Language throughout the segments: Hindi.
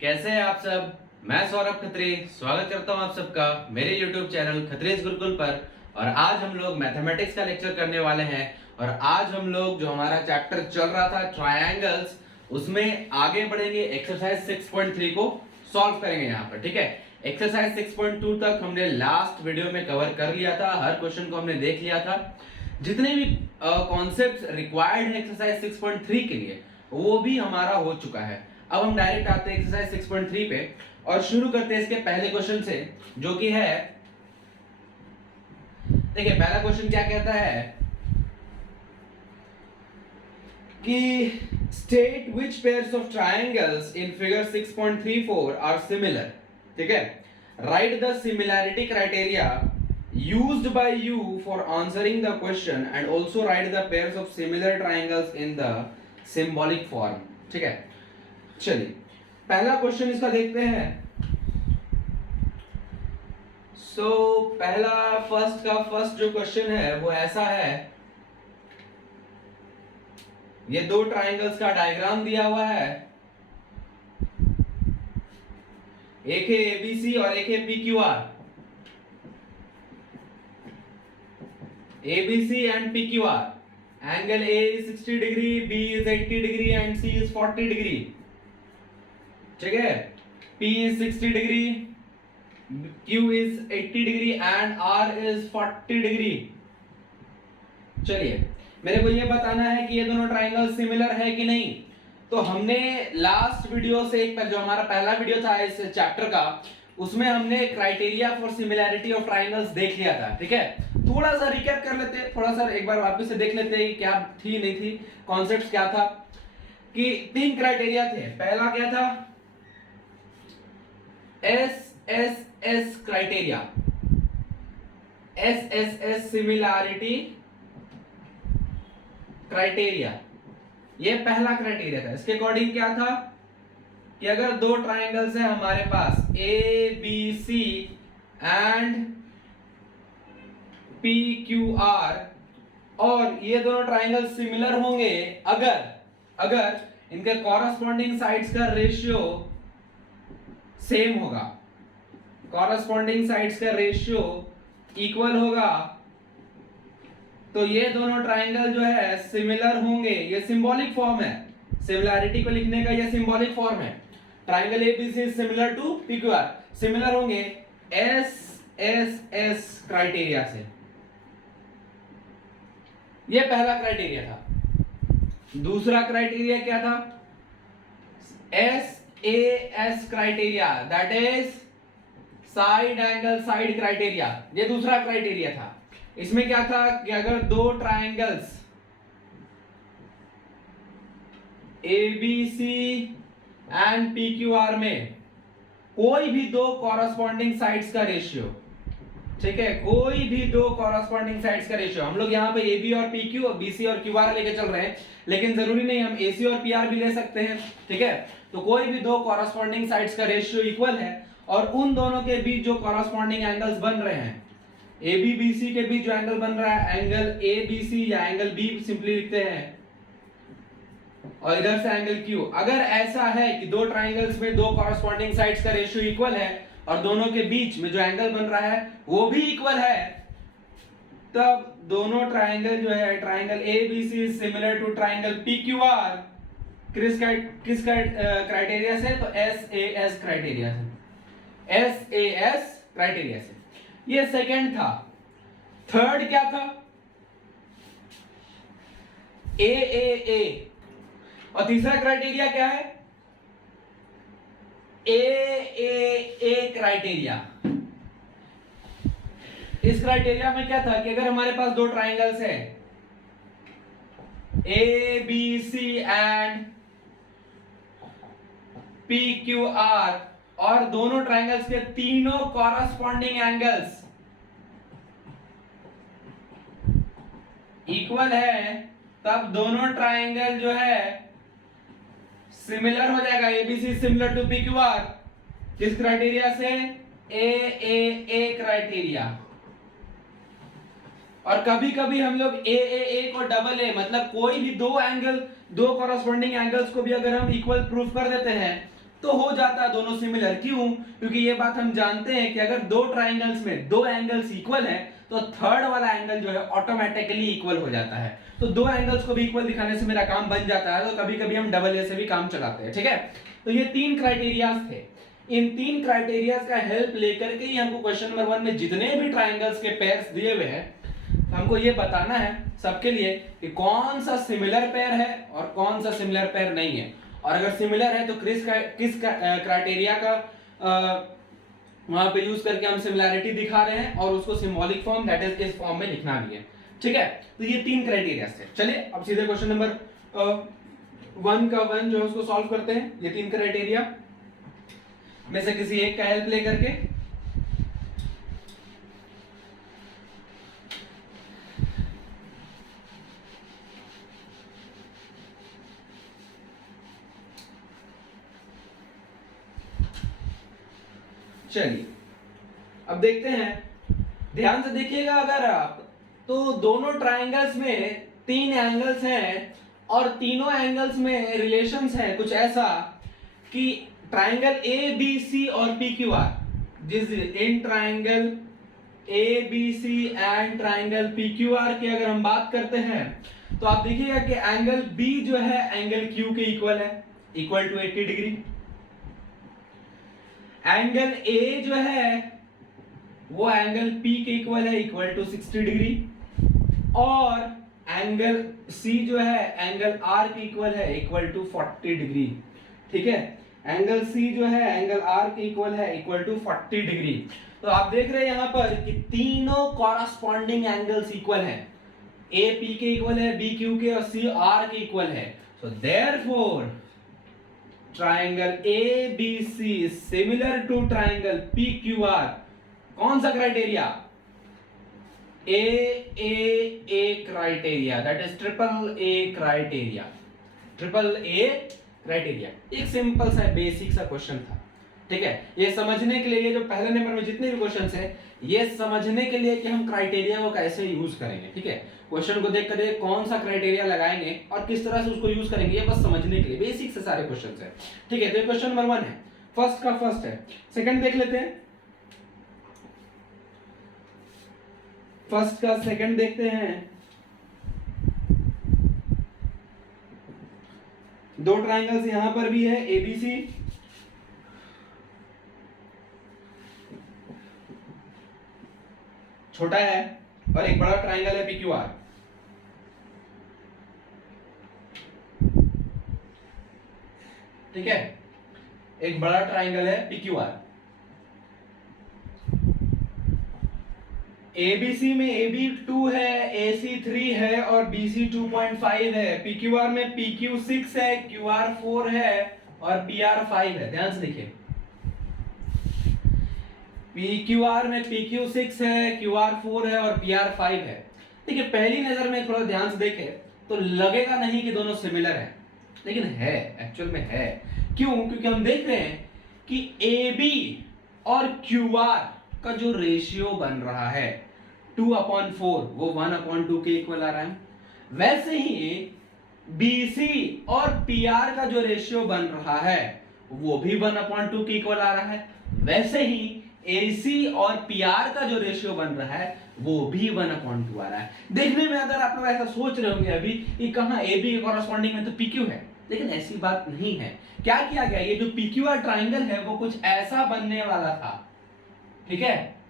कैसे हैं आप सब। मैं सौरभ खत्री स्वागत करता हूं आप सबका मेरे YouTube चैनल खत्रीज गुरुकुल पर। और आज हम लोग मैथमेटिक्स का लेक्चर करने वाले हैं। और आज हम लोग जो हमारा चैप्टर चल रहा था ट्रायंगल्स, उसमें आगे बढ़ेंगे। एक्सरसाइज 6.3 को सॉल्व करेंगे यहाँ पर, ठीक है। एक्सरसाइज 6.2 तक हमने लास्ट वीडियो में कवर कर लिया था, हर क्वेश्चन को हमने देख लिया था। जितने भी कॉन्सेप्ट्स रिक्वायर्ड है एक्सरसाइज 6.3 के लिए वो भी हमारा हो चुका है। अब हम डायरेक्ट आते हैं एक्सरसाइज 6.3 पे और शुरू करते हैं इसके पहले क्वेश्चन से, जो कि है, देखिए पहला क्वेश्चन क्या कहता है कि state which pairs of triangles in figure 6.34 are similar, ठीक है। Right the similarity criteria used by you for answering the question and also write the pairs of similar triangles in the symbolic form, ठीक है। चलिए पहला क्वेश्चन इसका देखते हैं। पहला फर्स्ट जो क्वेश्चन है वो ऐसा है, ये दो ट्राइंगल्स का डायग्राम दिया हुआ है, एक है एबीसी और एक है PQR. ABC and PQR, angle A is 60 degree, B is 80 degree and C is 40 degree, ठीक है। P is 60 degree, Q is 80 degree and R is 40 degree। चलिए मेरे को ये बताना है कि ये दोनों ट्राइंगल सिमिलर है कि नहीं। तो हमने लास्ट वीडियो से एक जो हमारा पहला वीडियो था इस चैप्टर का, उसमें हमने criteria for similarity of triangles देख लिया था, ठीक है। थोड़ा सा रिकैप कर लेते हैं, थोड़ा सा एक बार वापस से देख लेते हैं क्या थी नहीं थी, कॉन्सेप्ट्स क्या था। कि तीन क्राइटेरिया थे। पहला क्या था, SSS criteria, SSS similarity criteria, ये पहला क्राइटेरिया था। इसके अकॉर्डिंग क्या था कि अगर दो ट्राइंगल्स है हमारे पास ABC एंड PQR और ये दोनों ट्राइंगल सिमिलर होंगे अगर इनके कॉरस्पॉन्डिंग साइड्स का रेशियो सेम होगा, कॉरस्पॉन्डिंग साइड्स का रेशियो इक्वल होगा, तो ये दोनों ट्राइंगल जो है सिमिलर होंगे। ये सिंबॉलिक फॉर्म है, सिमिलैरिटी को लिखने का ये सिंबॉलिक फॉर्म है। Triangle ABC is similar to PQR, similar होंगे SSS क्राइटेरिया से। ये पहला क्राइटेरिया था। दूसरा क्राइटेरिया क्या था, SAS criteria, that is side angle side criteria. ये दूसरा क्राइटेरिया था। इसमें क्या था कि अगर दो ट्राइंगल्स ABC एंड PQR में कोई भी दो कॉरस्पॉन्डिंग साइड्स का रेशियो, ठीक है, कोई भी दो कॉरस्पॉन्डिंग साइड्स का रेशियो, हम लोग यहाँ पे AB और PQ और BC और QR लेके चल रहे हैं, लेकिन जरूरी नहीं, हम AC और PR भी ले सकते हैं, ठीक है। तो कोई भी दो कॉरस्पॉन्डिंग साइड्स का रेशियो इक्वल है और उन दोनों के बीच जो कॉरस्पॉन्डिंग एंगल्स बन रहे हैं, AB BC के बीच जो एंगल बन रहा है, एंगल ABC या एंगल B सिंपली लिखते हैं, और इधर से एंगल Q, अगर ऐसा है कि दो ट्राइंगल्स में दो कॉरस्पॉन्डिंग साइड्स का रेशियो इक्वल है और दोनों के बीच में जो एंगल बन रहा है वो भी इक्वल है, तब दोनों ट्राइंगल जो है, triangle ABC is similar to triangle PQR किस क्राइटेरिया से, तो SAS क्राइटेरिया से, SAS क्राइटेरिया से। ये सेकंड था। थर्ड क्या था, AAA, और तीसरा क्राइटेरिया क्या है, AAA क्राइटेरिया। इस क्राइटेरिया में क्या था कि अगर हमारे पास दो ट्राइंगल्स है ABC एंड PQR और दोनों ट्राइंगल्स के तीनों कॉरस्पॉन्डिंग एंगल्स इक्वल है, तब दोनों ट्राइंगल जो है सिमिलर हो जाएगा। ABC सिमिलर टू PQR किस क्राइटेरिया से, AAA क्राइटेरिया। और कभी कभी हम लोग AAA को डबल A, मतलब कोई भी दो एंगल, दो कॉरस्पॉन्डिंग एंगल्स को भी अगर हम इक्वल प्रूफ कर देते हैं तो हो जाता है दोनों सिमिलर। क्यों? क्योंकि ये बात हम जानते हैं कि अगर दो ट्राइंगल्स में दो एंगल्स इक्वल है तो थर्ड वाला एंगल जो है ऑटोमेटिकली इक्वल हो जाता है। तो दो एंगल्स को भी इक्वल दिखाने से मेरा काम बन जाता है। तो कभी कभी हम डबल ए से भी काम चलाते हैं। ठीक है, तो ये तीन क्राइटेरियाज थे। इन तीन क्राइटेरियाज का हेल्प लेकर के ही हमको क्वेश्चन नंबर 1 में जितने भी ट्राइंगल्स के पेयर्स दिए हुए हैं हमको ये बताना है सबके लिए कि कौन सा सिमिलर पेयर है और कौन सा सिमिलर पेयर नहीं है। और अगर सिमिलर है तो किस क्राइटेरिया का वहां पे यूज करके हम सिमिलैरिटी दिखा रहे हैं और उसको सिंबॉलिक फॉर्म दैट इज इस फॉर्म में लिखना भी है। ठीक है, तो ये तीन क्राइटेरिया थे। चलिए अब सीधे क्वेश्चन नंबर 1 का 1 जो है उसको सॉल्व करते हैं। ये तीन क्राइटेरिया में से किसी एक का हेल्प लेकर के। चलिए अब देखते हैं, ध्यान से देखिएगा अगर आप, तो दोनों ट्राइंगल्स में तीन एंगल्स हैं और तीनों एंगल्स में रिलेशंस हैं कुछ ऐसा कि ट्राइंगल ए बी सी और पी क्यू आर, जिस in triangle A B C and triangle P Q R की अगर हम बात करते हैं तो आप देखिएगा कि एंगल बी जो है एंगल क्यू के इक्वल है, equal to 80 degree. Angle A जो है वो एंगल पी के इक्वल है, इक्वल टू 60 डिग्री। और एंगल सी जो है एंगल आर के इक्वल है, इक्वल टू 40 डिग्री। ठीक है, एंगल सी जो है एंगल आर के इक्वल है, इक्वल टू 40 डिग्री। तो आप देख रहे हैं यहां पर कि तीनों कॉरस्पॉन्डिंग एंगल्स इक्वल हैं। ए पी के इक्वल है, बी क्यू के और सी आर के इक्वल है। So therefore triangle A B C is similar to triangle P Q R. कौन सा criteria? A criteria, that is triple A criteria. Triple A criteria एक सिंपल सा बेसिक सा क्वेश्चन था। ठीक है, ये समझने के लिए, ये जो पहले नंबर में जितने भी क्वेश्चंस हैं ये समझने के लिए कि हम क्राइटेरिया को कैसे यूज करेंगे। ठीक है, क्वेश्चन को देख कर कौन सा क्राइटेरिया लगाएंगे और किस तरह से उसको यूज करेंगे, ये बस समझने के लिए बेसिक से सारे क्वेश्चंस हैं। ठीक है, तो ये क्वेश्चन नंबर 1 है, फर्स्ट का फर्स्ट है। सेकंड देख लेते हैं, फर्स्ट का सेकंड देखते हैं। दो ट्राइंगल्स यहां पर भी है एबीसी, छोटा है, और एक बड़ा ट्राइंगल है पीक्यूआर। ठीक है, एक बड़ा ट्राइंगल है पीक्यूआर। एबीसी में AB 2 है, AC 3 है और BC 2.5 है। PQR में PQ 6 है, QR 4 है और PR 5 है। ध्यान से देखिए, PQR में PQ 6 है, QR 4 है और PR 5 है। देखिए पहली नजर में थोड़ा ध्यान से देखें तो लगेगा नहीं कि दोनों सिमिलर है, लेकिन है, एक्चुअल में है। क्यों? क्योंकि हम देख रहे हैं कि AB और QR का जो रेशियो बन रहा है 2/4 वो 1/2 के इक्वल आ रहा है। वैसे ही BC और PR का जो रेशियो बन रहा है वो भी 1/2 के इक्वल आ रहा है। वैसे ही AC और PR का जो रेशियो बन रहा है वो भी 1/2 आ रहा है। देखने में अगर आप लोग ऐसा सोच रहे होंगे अभी कि कहां AB के कॉरस्पॉन्डिंग में तो PQ है, लेकिन ऐसी बात नहीं है। क्या किया गया, ये जो PQR ट्राइंगल है वो कुछ ऐसा बनने वाला था। ठीक है,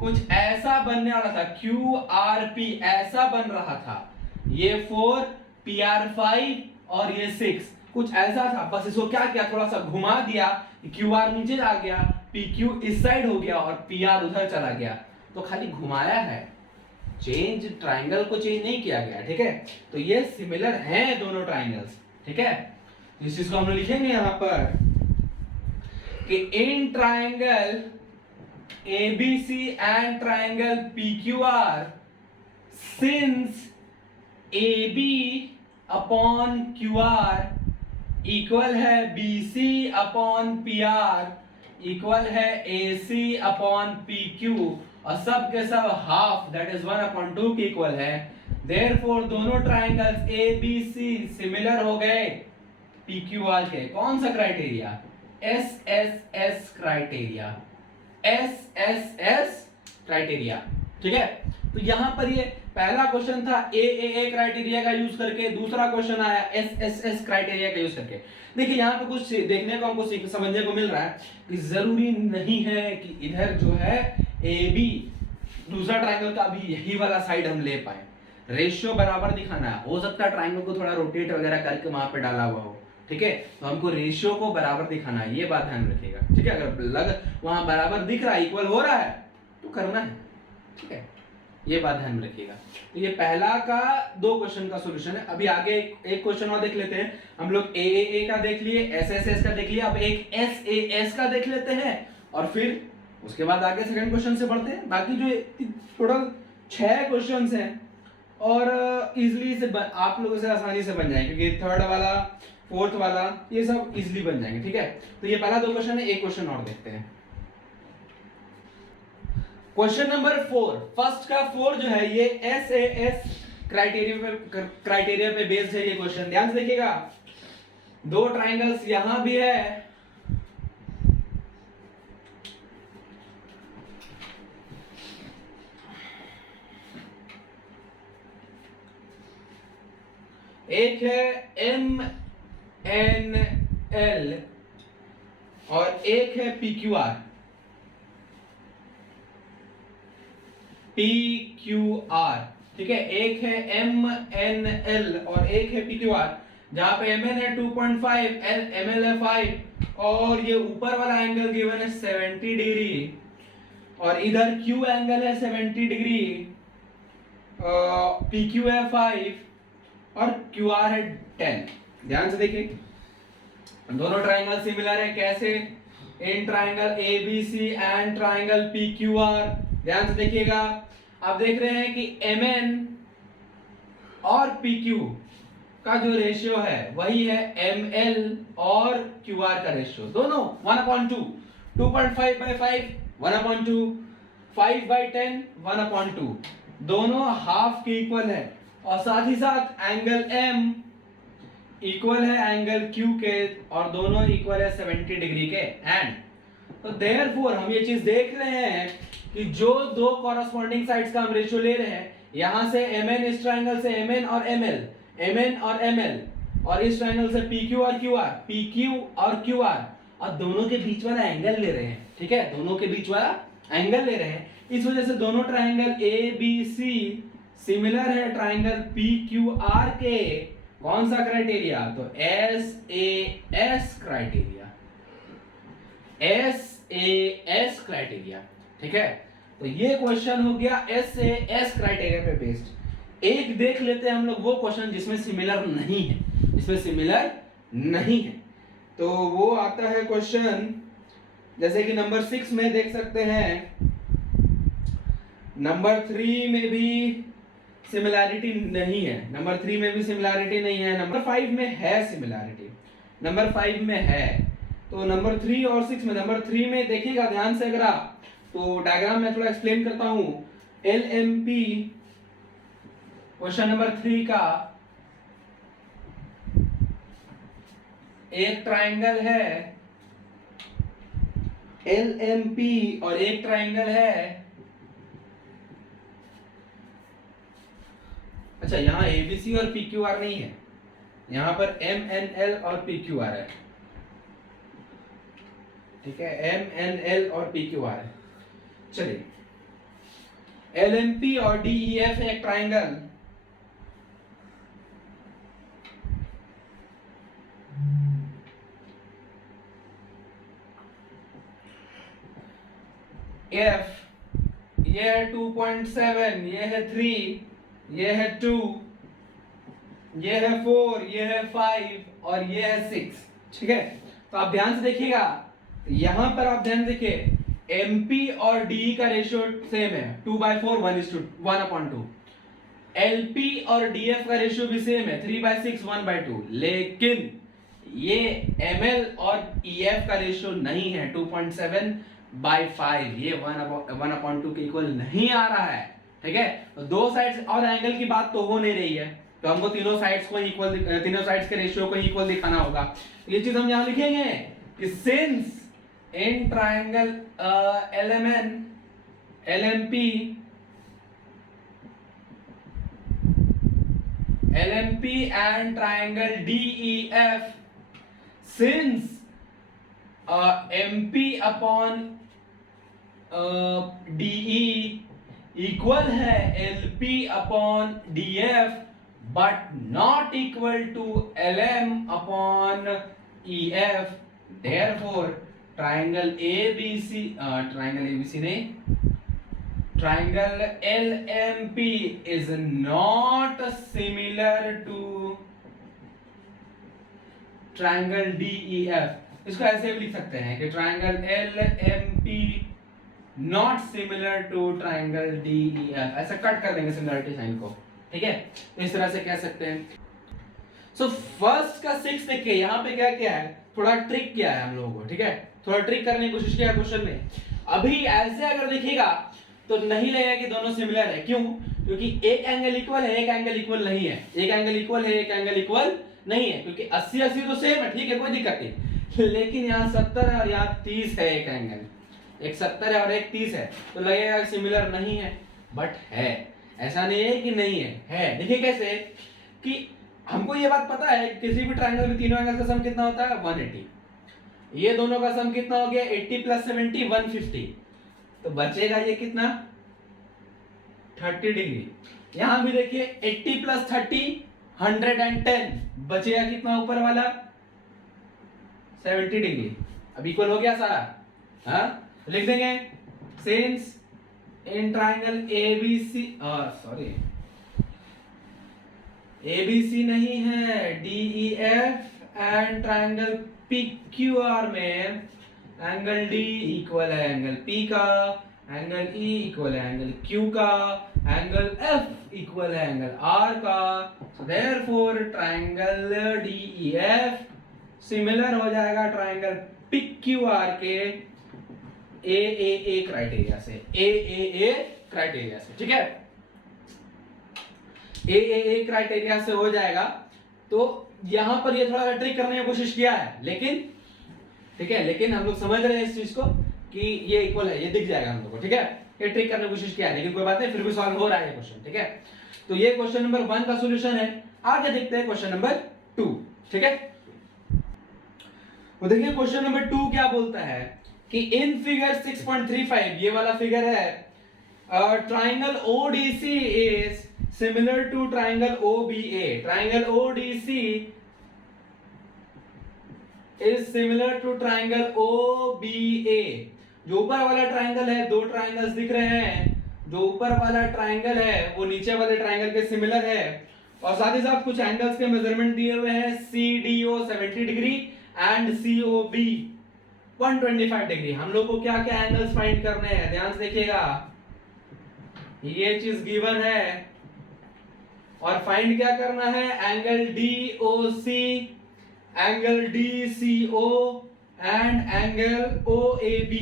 कुछ ऐसा बनने वाला था, QRP ऐसा बन रहा था। ये 4, PR 5 और ये 6 कुछ ऐसा था। बस इसको क्या किया, थोड़ा सा घुमा दिया, QR नीचे आ गया, PQ इस साइड हो गया और PR उधर चला गया। तो खाली घुमाया है, चेंज ट्राइंगल को चेंज नहीं किया गया। ठीक है, तो ये सिमिलर हैं दोनों ट्राइंगल्स। ठीक है, इस चीज को हम लिखेंगे यहां पर कि in triangle ABC and triangle PQR, since AB upon QR equal है BC upon PR इक्वल है AC upon PQ और सब के सब हाफ दैट इज 1/2 के इक्वल है। Therefore दोनों ट्राइंगल्स ABC सिमिलर हो गए। PQR के कौन सा criteria, SSS criteria, SSS criteria. ठीक है, तो यहां पर ये पहला क्वेश्चन था AAA क्राइटेरिया का यूज करके, दूसरा क्वेश्चन आया SSS क्राइटेरिया का यूज करके। देखिए यहाँ पे कुछ देखने को हमको समझने को मिल रहा है कि जरूरी नहीं है कि इधर जो है AB दूसरा ट्रायंगल का भी यही वाला साइड हम ले पाए, रेशियो बराबर दिखाना है। हो सकता है ट्रायंगल को थोड़ा रोटेट वगैरह करके वहां पे डाला हुआ हो, ठीक है, तो हमको रेशियो को बराबर दिखाना है, ये बात ध्यान रखिएगा। ठीक है, अगर लग वहां बराबर दिख रहा है, इक्वल हो रहा है तो करना है। ठीक है, ये बात ध्यान रखिएगा। तो ये पहला का 2 क्वेश्चन का सॉल्यूशन है। अभी आगे एक क्वेश्चन और देख लेते हैं हम लोग। AAA का देख लिए, SSS का देख लिया, अब एक SAS का देख लेते हैं और फिर उसके बाद आगे सेकंड क्वेश्चन से बढ़ते हैं। बाकी जो टोटल 6 क्वेश्चंस हैं और इजीली से आप लोगों से आसानी से बन जाएंगे, क्योंकि थर्ड वाला फोर्थ वाला ये सब इजीली बन जाएंगे। ठीक है, तो ये पहला 2 क्वेश्चन है, एक क्वेश्चन और देखते हैं। क्वेश्चन नंबर 4, फर्स्ट का 4 जो है ये SAS क्राइटेरिया पे बेस्ड है ये क्वेश्चन। ध्यान से देखिएगा, 2 ट्राइंगल्स यहां भी है, एक है MNL और एक है PQR। ठीक है, एक है MNL और एक है PQR, जहां पे MN है 2.5, ML है 5 और ये ऊपर वाला एंगल गिवन है 70 डिग्री और इधर Q एंगल है 70 डिग्री, PQ है 5 और QR है 10। ध्यान से देखिए, दोनों ट्राइंगल सिमिलर है। कैसे? In triangle ABC and triangle PQR। ध्यान से देखिएगा, आप देख रहे हैं कि MN और PQ का जो रेशियो है वही है ML और QR का रेशियो, दोनों 1/2, 2.5/5 1/2, 5/10 1/2, दोनों हाफ के इक्वल है और साथ ही साथ एंगल M इक्वल है एंगल Q के और दोनों इक्वल है 70 डिग्री के। एंड तो देयरफॉर हम ये चीज देख रहे हैं कि जो 2 कॉरस्पॉन्डिंग साइड्स का हम रेशियो ले रहे हैं, यहां से MN इस ट्रायंगल से MN और ML, MN और ML और इस ट्रायंगल से PQ और QR, PQ और QR और दोनों के बीच वाला एंगल ले रहे हैं। ठीक है, दोनों के बीच वाला एंगल ले रहे हैं, इस वजह से दोनों ट्रायंगल ABC सिमिलर है ट्रायंगल PQR के कौन सा क्राइटेरिया, तो SAS क्राइटेरिया, SAS क्राइटेरिया। ठीक है, तो ये क्वेश्चन हो गया SAS क्राइटेरिया पे बेस्ड। एक देख लेते हैं हम लोग वो क्वेश्चन जिसमें सिमिलर नहीं है, जिसमें सिमिलर नहीं है, तो वो आता है क्वेश्चन जैसे कि नंबर 6 में देख सकते हैं, नंबर 3 में भी सिमिलैरिटी नहीं है, नंबर 3 में भी सिमिलैरिटी नहीं है, नंबर 5 में है सिमिलैरिटी, नंबर 5 में है। तो नंबर 3 और 6 में, नंबर 3 में देखिएगा ध्यान से, अगर आप तो डायग्राम में थोड़ा एक्सप्लेन करता हूं। LMP क्वेश्चन नंबर 3 का एक ट्राइंगल है LMP और एक ट्राइंगल है, अच्छा यहां ABC और PQR नहीं है, यहां पर MNL और PQR है। ठीक है, MNL और PQR है। चलिए, LMP और DEF है एक ट्राइंगल, F ये है 2.7, ये है 3, ये है 2, ये है 4, ये है 5 और ये है 6। ठीक है, तो आप ध्यान से देखिएगा, यहां पर आप ध्यान देखिए, MP और DE का रेशियो सेम है 2/4 1/2, LP और DF का रेशियो भी सेम है 3/6 1/2, लेकिन ये ML और EF का रेशियो नहीं है 2.7/5, ये 1/2 के इक्वल नहीं आ रहा है। ठीक है, तो 2 साइड्स और एंगल की बात तो हो नहीं रही है, तो हमको तीनों साइड्स को इक्वल, तीनों साइड्स के रेशियो को इक्वल दिखाना होगा। ये चीज हम यहां लिखेंगे कि since in triangle LMN LMP and triangle DEF, since MP upon DE equal है LP upon DF but not equal to LM upon EF, therefore triangle ABC नहीं, triangle LMP is not similar to triangle DEF। इसको ऐसे भी लिख सकते हैं कि triangle LMP not similar to triangle DEF, ऐसा कट कर देंगे सिमिलरिटी साइन को, ठीक है। तो इस तरह से कह सकते हैं। सो फर्स्ट का 6 देखिए यहाँ पे क्या क्या है, थोड़ा ट्रिक किया है हम लोगों को, ठीक है, थोड़ा ट्रिक करने की कोशिश किया क्वेश्चन में। अभी ऐसे अगर देखिएगा तो नहीं लगेगा कि दोनों सिमिलर है, क्यों? क्योंकि एक एंगल इक्वल है, एक एंगल इक्वल नहीं है, एक एंगल इक्वल है, एक एंगल इक्वल नहीं है, क्योंकि 80 80 तो सेम है, ठीक है, कोई दिक्कत नहीं। लेकिन यहाँ 70 है और यहाँ 30 है, एक एंगल, एक 70 है और एक 30 है, तो लगेगा सिमिलर नहीं है, बट है। ऐसा नहीं है कि नहीं है। देखिए कैसे कि हमको ये बात पता है किसी भी ट्रायंगल में तीनों एंगल का सम कितना होता है 180, ये दोनों का सम कितना हो गया 80 + 70 150, तो बचेगा ये कितना 30 डिग्री। यहां भी देखिए 80 + 30 110, बचेगा कितना ऊपर वाला 70 डिग्री। अब इक्वल हो गया सारा, हाँ लिख देंगे since in triangle ABC, sorry ABC नहीं है, DEF एंड ट्रायंगल PQR में एंगल D इक्वल है एंगल P का, एंगल E इक्वल है एंगल Q का, एंगल F इक्वल है एंगल R का। सो देयरफॉर ट्रायंगल DEF सिमिलर हो जाएगा ट्रायंगल PQR के AAA क्राइटेरिया से, AAA क्राइटेरिया से, ठीक है, AAA क्राइटेरिया से हो जाएगा। तो यहां पर ये थोड़ा ट्रिक करने की कोशिश किया है, लेकिन ठीक है, लेकिन हम लोग समझ रहे हैं इस चीज को कि ये इक्वल है, ये दिख जाएगा हम लोग को, ठीक है। ये ट्रिक करने की कोशिश किया है, लेकिन कोई बात नहीं, फिर भी सॉल्व हो रहा है ये क्वेश्चन, ठीक है। तो ये क्वेश्चन नंबर 1 का सॉल्यूशन है। आगे देखते हैं क्वेश्चन नंबर 2, ठीक है। तो देखिए क्वेश्चन नंबर 2 क्या बोलता है कि इन फिगर 6.35, ये वाला फिगर है, triangle ODC is similar to triangle OBA, triangle ODC is similar to triangle OBA। जो ऊपर वाला ट्रायंगल है, दो ट्रायंगल्स दिख रहे हैं, जो ऊपर वाला ट्रायंगल है वो नीचे वाले ट्रायंगल के सिमिलर है, और साथ ही साथ कुछ एंगल्स के मेजरमेंट दिए हुए हैं, CDO 70 degree and COB 125 degree. हम लोग को क्या क्या एंगल्स फाइंड करने हैं, ध्यान से देखिएगा, ये चीज गिवन है, और फाइंड क्या करना है, angle DOC, angle DCO and angle OAB।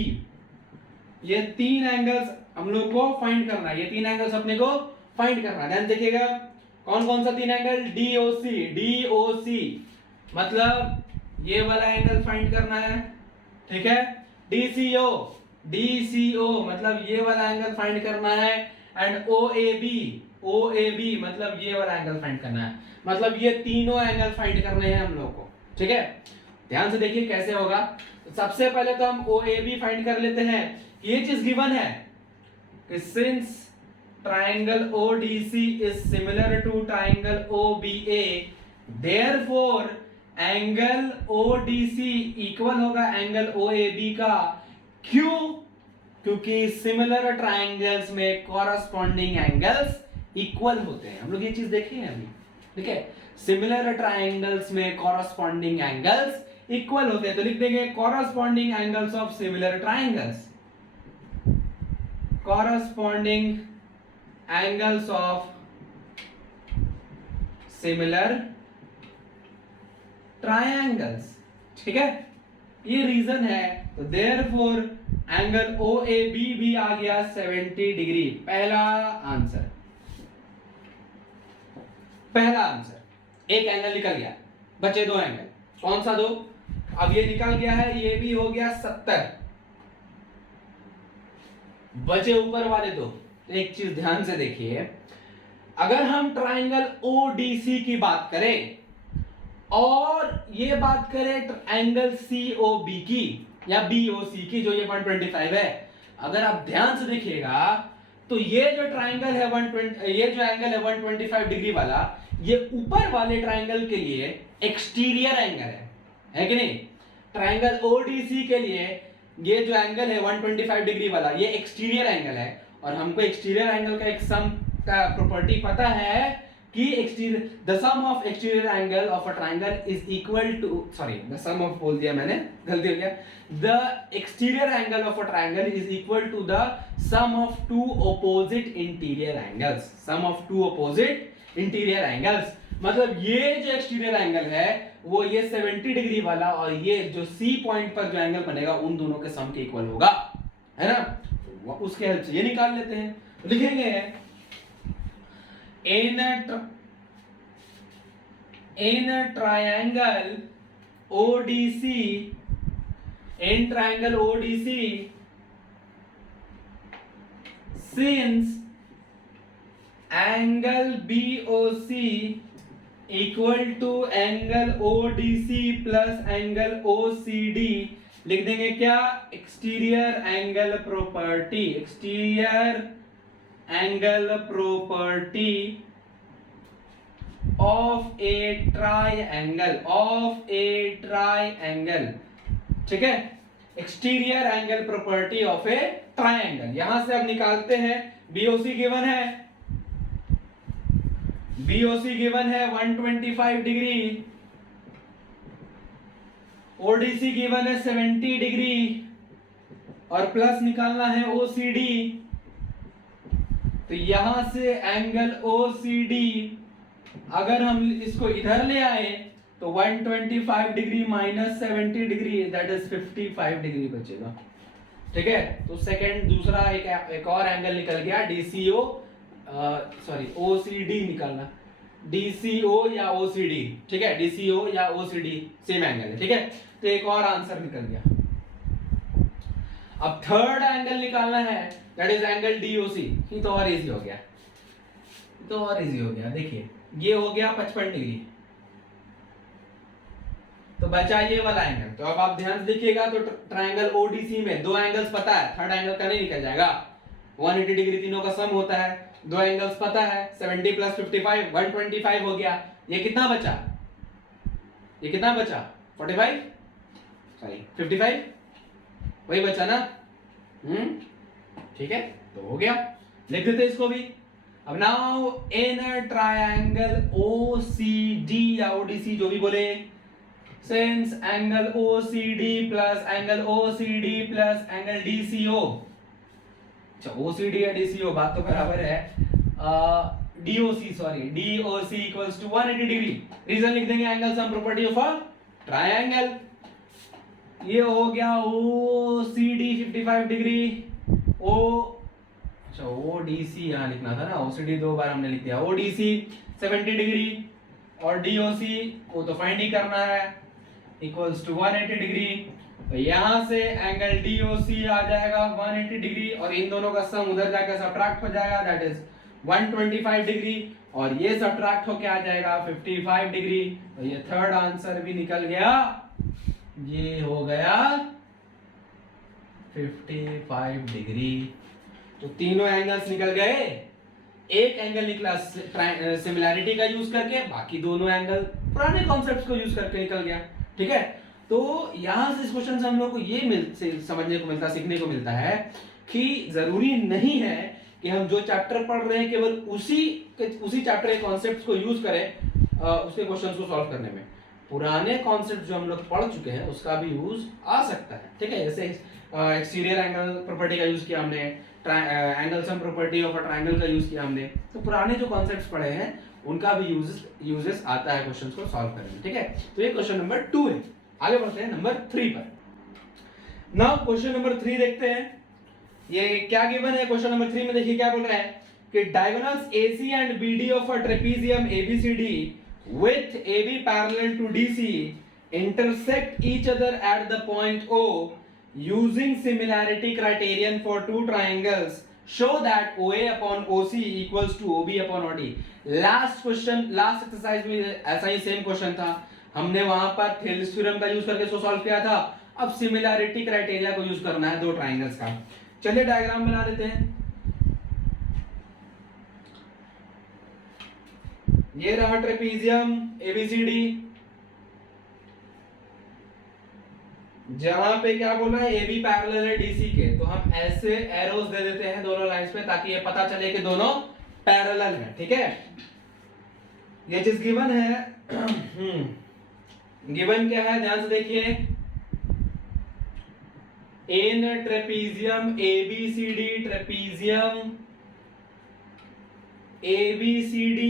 ये तीन एंगल्स हम लोग को फाइंड करना है, ये तीन एंगल्स अपने को फाइंड करना है। ध्यान देखिएगा कौन कौन सा तीन एंगल, DOC मतलब ये वाला एंगल फाइंड करना है, ठीक है। DCO मतलब ये वाला एंगल फाइंड करना है, एंड OAB मतलब ये वाला एंगल फाइंड करना है। मतलब ये तीनों एंगल फाइंड करने हैं हम लोग को, ठीक है। ध्यान से देखिए कैसे होगा। तो सबसे पहले तो हम OAB फाइंड कर लेते हैं। ये चीज गिवन है कि since triangle ODC is similar to triangle OBA, therefore angle ODC equal होगा एंगल OAB का। क्यों? क्योंकि सिमिलर ट्रायंगल्स में कॉरस्पॉन्डिंग एंगल्स इक्वल होते हैं। हम लोग ये चीज देखे हैं अभी, ठीक है। सिमिलर ट्रायंगल्स में कॉरस्पॉन्डिंग एंगल्स इक्वल होते हैं, तो लिख देंगे corresponding angles of similar triangles, corresponding angles of similar triangles, ठीक है। ये रीजन है, तो देयरफॉर एंगल OAB भी आ गया 70 डिग्री, पहला आंसर। पहला आंसर, एक एंगल निकल गया, बचे दो एंगल, कौन सा दो? अब ये निकल गया है, ये भी हो गया 70, बचे ऊपर वाले दो। एक चीज ध्यान से देखिए, अगर हम ट्राइंगल ओडीसी की बात करें और ये बात करें एंगल सीओबी की या बीओसी की, जो ये 125 है, अगर आप ध्यान से देखिएगा तो ये जो ट्राइंगल है 120, ये जो एंगल है 125 डिग्री वाला, ये ऊपर वाले ट्राइंगल के लिए एक्सटीरियर एंगल है कि नहीं? ट्राइंगल ओडीसी के लिए ये जो एंगल है 125 डिग्री वाला, ये एक्सटीरियर एंगल है, और हमको एक्सटीरियर एंगल का एक सम का प्रॉपर्टी पता है कि exterior, the sum of exterior angle of a triangle is equal to, sorry the sum of बोल दिया मैंने, गलती हो गया, the exterior angle of a triangle is equal to the sum of two opposite interior angles, sum of two opposite interior angles. मतलब ये जो एक्सटीरियर एंगल है वो ये 70 डिग्री वाला और ये जो सी पॉइंट पर जो एंगल बनेगा उन दोनों के सम के इक्वल होगा, है ना? उसके हेल्प से ये निकाल लेते हैं, लिखेंगे in a triangle ODC, in triangle ODC, since angle BOC equal to angle ODC plus angle OCD, लिख देंगे क्या? Exterior angle property, exterior angle property of A triangle, of A triangle, ठीक है? Exterior angle property of A triangle. यहां से अब निकालते हैं, बीओसी गिवन है, बीओसी गिवन है 125 डिग्री, ओडीसी गिवन है 70 डिग्री, और प्लस निकालना है ओसीडी। तो यहां से एंगल OCD अगर हम इसको इधर ले आए तो 125 degree minus 70 degree, that is 55 degree बचेगा, ठीक है? तो सेकंड, दूसरा एक और एंगल निकल गया, DCO, सॉरी OCD निकालना, DCO या OCD, ठीक है? DCO या OCD सेम एंगल है, ठीक है? तो एक और आंसर निकल गया। अब थर्ड एंगल निकालना है, दैट इज एंगल DOC। ये तो और इजी हो गया, तो और इजी हो गया। देखिए ये हो गया 55 डिग्री, तो बचा ये वाला एंगल। तो अब आप ध्यान से देखिएगा, तो ट्राइंगल ODC में दो एंगल्स पता है, थर्ड एंगल का नहीं निकल जाएगा। 180 डिग्री तीनों का सम होता है, दो एंगल्स पता है, 70 प्लस 55 125 हो गया। ये कितना बचा? ये कितना बचा? 45, सॉरी 55, वही बचा ना? ठीक है, तो हो गया, लिख देते इसको भी। अब नाउ इन ट्रायंगल OCD या ODC, जो भी बोले, since angle OCD plus angle OCD plus angle DCO, अच्छा OCD या DCO बात तो बराबर है, DOC, sorry DOC equals to 180 degree. Reason लिख देंगे, angle sum property of a triangle. ये हो गया OCD 55 डिग्री, अच्छा ODC यहाँ लिखना था ना, OCD दो बार हमने लिख दिया, ODC 70 डिग्री और DOC को तो फाइंड ही करना है, इक्वल्स टू 180 डिग्री। तो यहाँ से एंगल DOC आ जाएगा 180 डिग्री और इन दोनों का सम उधर जाकर सब्ट्रैक्ट हो जाएगा, दैट इज 125 डिग्री, और ये सब्ट्रैक्ट होके आ जाएगा 55 डिग्री। तो ये थर्ड आंसर भी निकल गया, ये हो गया 55 डिग्री। तो तीनों एंगल्स निकल गए, एक एंगल निकला सिमिलैरिटी का यूज करके, बाकी दोनों एंगल पुराने कॉन्सेप्ट्स को यूज करके निकल गया, ठीक है? तो यहां से इस क्वेश्चन से हम लोग को ये समझने को मिलता, सीखने को मिलता है कि जरूरी नहीं है कि हम जो चैप्टर पढ़ रहे हैं केवल उसी चैप्टर के कॉन्सेप्ट्स को यूज करें उसके क्वेश्चंस को सॉल्व करने में। पुराने कॉन्सेप्ट जो हम लोग पढ़ चुके हैं उसका भी यूज आ सकता है, ठीक है? जैसे एक्सटीरियर एंगल प्रॉपर्टी का यूज किया हमने, angle sum property of a triangle का यूज किया हमने, तो पुराने जो कॉन्सेप्ट्स पढ़े हैं उनका भी यूजेस आता है क्वेश्चंस को सॉल्व करने में, ठीक है? तो ये क्वेश्चन नंबर 2 है। आगे बढ़ते हैं नंबर 3 पर। नाउ क्वेश्चन नंबर 3 देखते हैं, ये क्या गिवन है। क्वेश्चन नंबर 3 में देखिए क्या बोल रहा है कि diagonals AC and BD of a trapezium ABCD with AB parallel to DC intersect each other at the point O using similarity criterion for two triangles show that OA upon OC equals to OB upon OD। Last question, last exercise में ऐसा ही सेम क्वेश्चन था, हमने वहां पर थेल्स थ्योरम का यूज करके इसको सॉल्व किया था। अब सिमिलैरिटी क्राइटेरिया को यूज करना है दो ट्राइंगल्स का। चलिए डायग्राम बना लेते हैं। ये रहा ट्रेपीजियम ABCD, जहां पे क्या बोला है AB पैरेलल है DC के, तो हम ऐसे एरोस दे देते हैं दोनों लाइंस पे ताकि ये पता चले कि दोनों पैरेलल है। ठीक है, ये चीज गिवन है। गिवन क्या है, ध्यान से देखिए। In trapezium ABCD, trapezium ABCD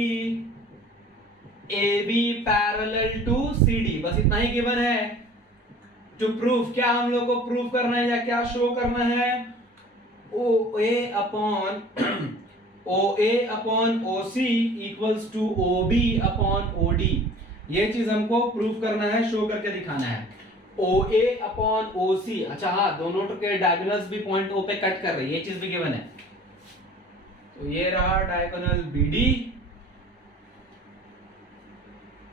AB parallel to CD, बस इतना ही गिवन है। टू प्रूफ, क्या हम लोग को प्रूफ करना है या क्या शो करना है, OA upon OC equals to OB upon OD। ये चीज हमको प्रूफ करना है, शो करके दिखाना है। OA अपॉन OC, अच्छा हाँ, दोनों के डायगोनल्स भी पॉइंट O पे कट कर रही है, ये चीज भी गिवन है। तो ये रहा डायगोनल BD,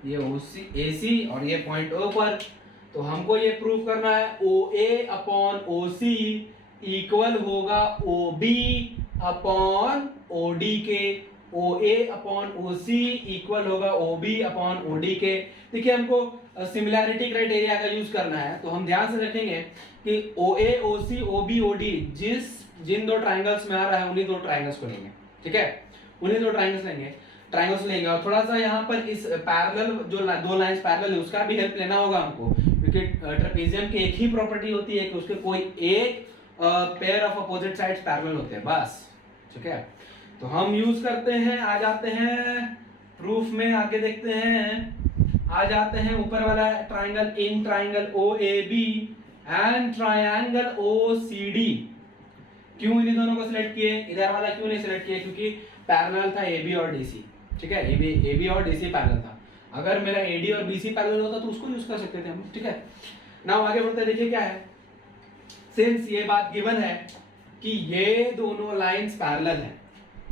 ये OC AC और ये पॉइंट O पर। तो हमको ये प्रूफ करना है OA अपॉन OC इक्वल होगा OB अपॉन OD के, OA अपॉन OC इक्वल होगा OB अपॉन OD के। देखिए हमको सिमिलैरिटी क्राइटेरिया का यूज करना है, तो हम ध्यान से रखेंगे कि OA OC OB OD जिन दो ट्राइंगल्स में आ रहा है उन्हीं दो ट्राइंगल्स को लेंगे। ठीक है, उन्हीं दो ट्राइंगल्स लेंगे और थोड़ा सा यहाँ पर इस पैरेलल जो दो लाइंस पैरेलल है उसका भी हेल्प लेना होगा हमको, क्योंकि ट्रेपीजियम की एक ही प्रॉपर्टी होती है कि उसके कोई एक pair of opposite sides parallel होते हैं बस। ठीक है, तो हम यूज करते हैं, आ जाते हैं प्रूफ में, आगे देखते हैं। आ जाते हैं ऊपर वाला triangle, in triangle OAB and triangle OCD। क्यों इन्हीं दोनों को सिलेक्ट किए, इधर वाला क्यों नहीं सिलेक्ट किए, क्योंकि पैरेलल था AB और DC। ठीक है, AB और DC पैरेलल था। अगर मेरा AD और BC पैरेलल होता तो उसको यूज कर सकते थे हम। ठीक है, नाउ आगे बढ़ते हैं। देखिए क्या है, सिंस ये बात गिवन है कि ये दोनों लाइंस पैरेलल हैं।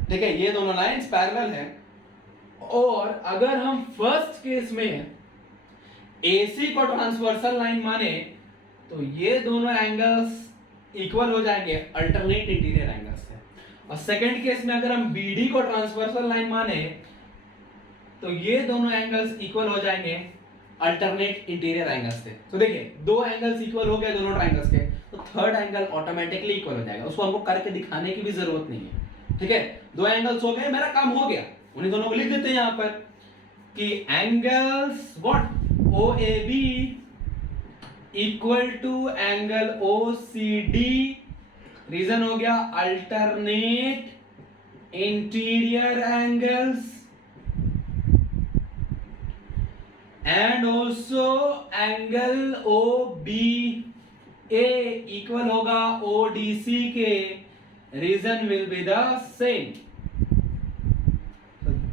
ठीक है, ये दोनों लाइंस पैरेलल हैं, और अगर हम फर्स्ट केस में AC को ट्रांसवर्सल लाइन माने तो ये दोनों एंगल्स इक्वल हो जाएंगे अल्टरनेट इंटीरियर एंगल्स से, और सेकंड केस में अगर हम BD को ट्रांसवर्सल लाइन माने तो ये दोनों एंगल्स इक्वल हो जाएंगे अल्टरनेट इंटीरियर एंगल्स से। तो देखिए दो एंगल्स इक्वल हो गए दोनों ट्राइंगल्स के, तो थर्ड एंगल ऑटोमेटिकली इक्वल हो जाएगा, उसको हमको करके दिखाने की भी जरूरत नहीं है। ठीक है, दो एंगल्स हो गए, मेरा काम हो गया। उन्हीं दोनों को लिख देते हैं यहाँ पर कि angles what OAB equal to angle OCD, reason हो गया alternate interior angles, and also angle OBA equal होगा ODC के, reason will be the same.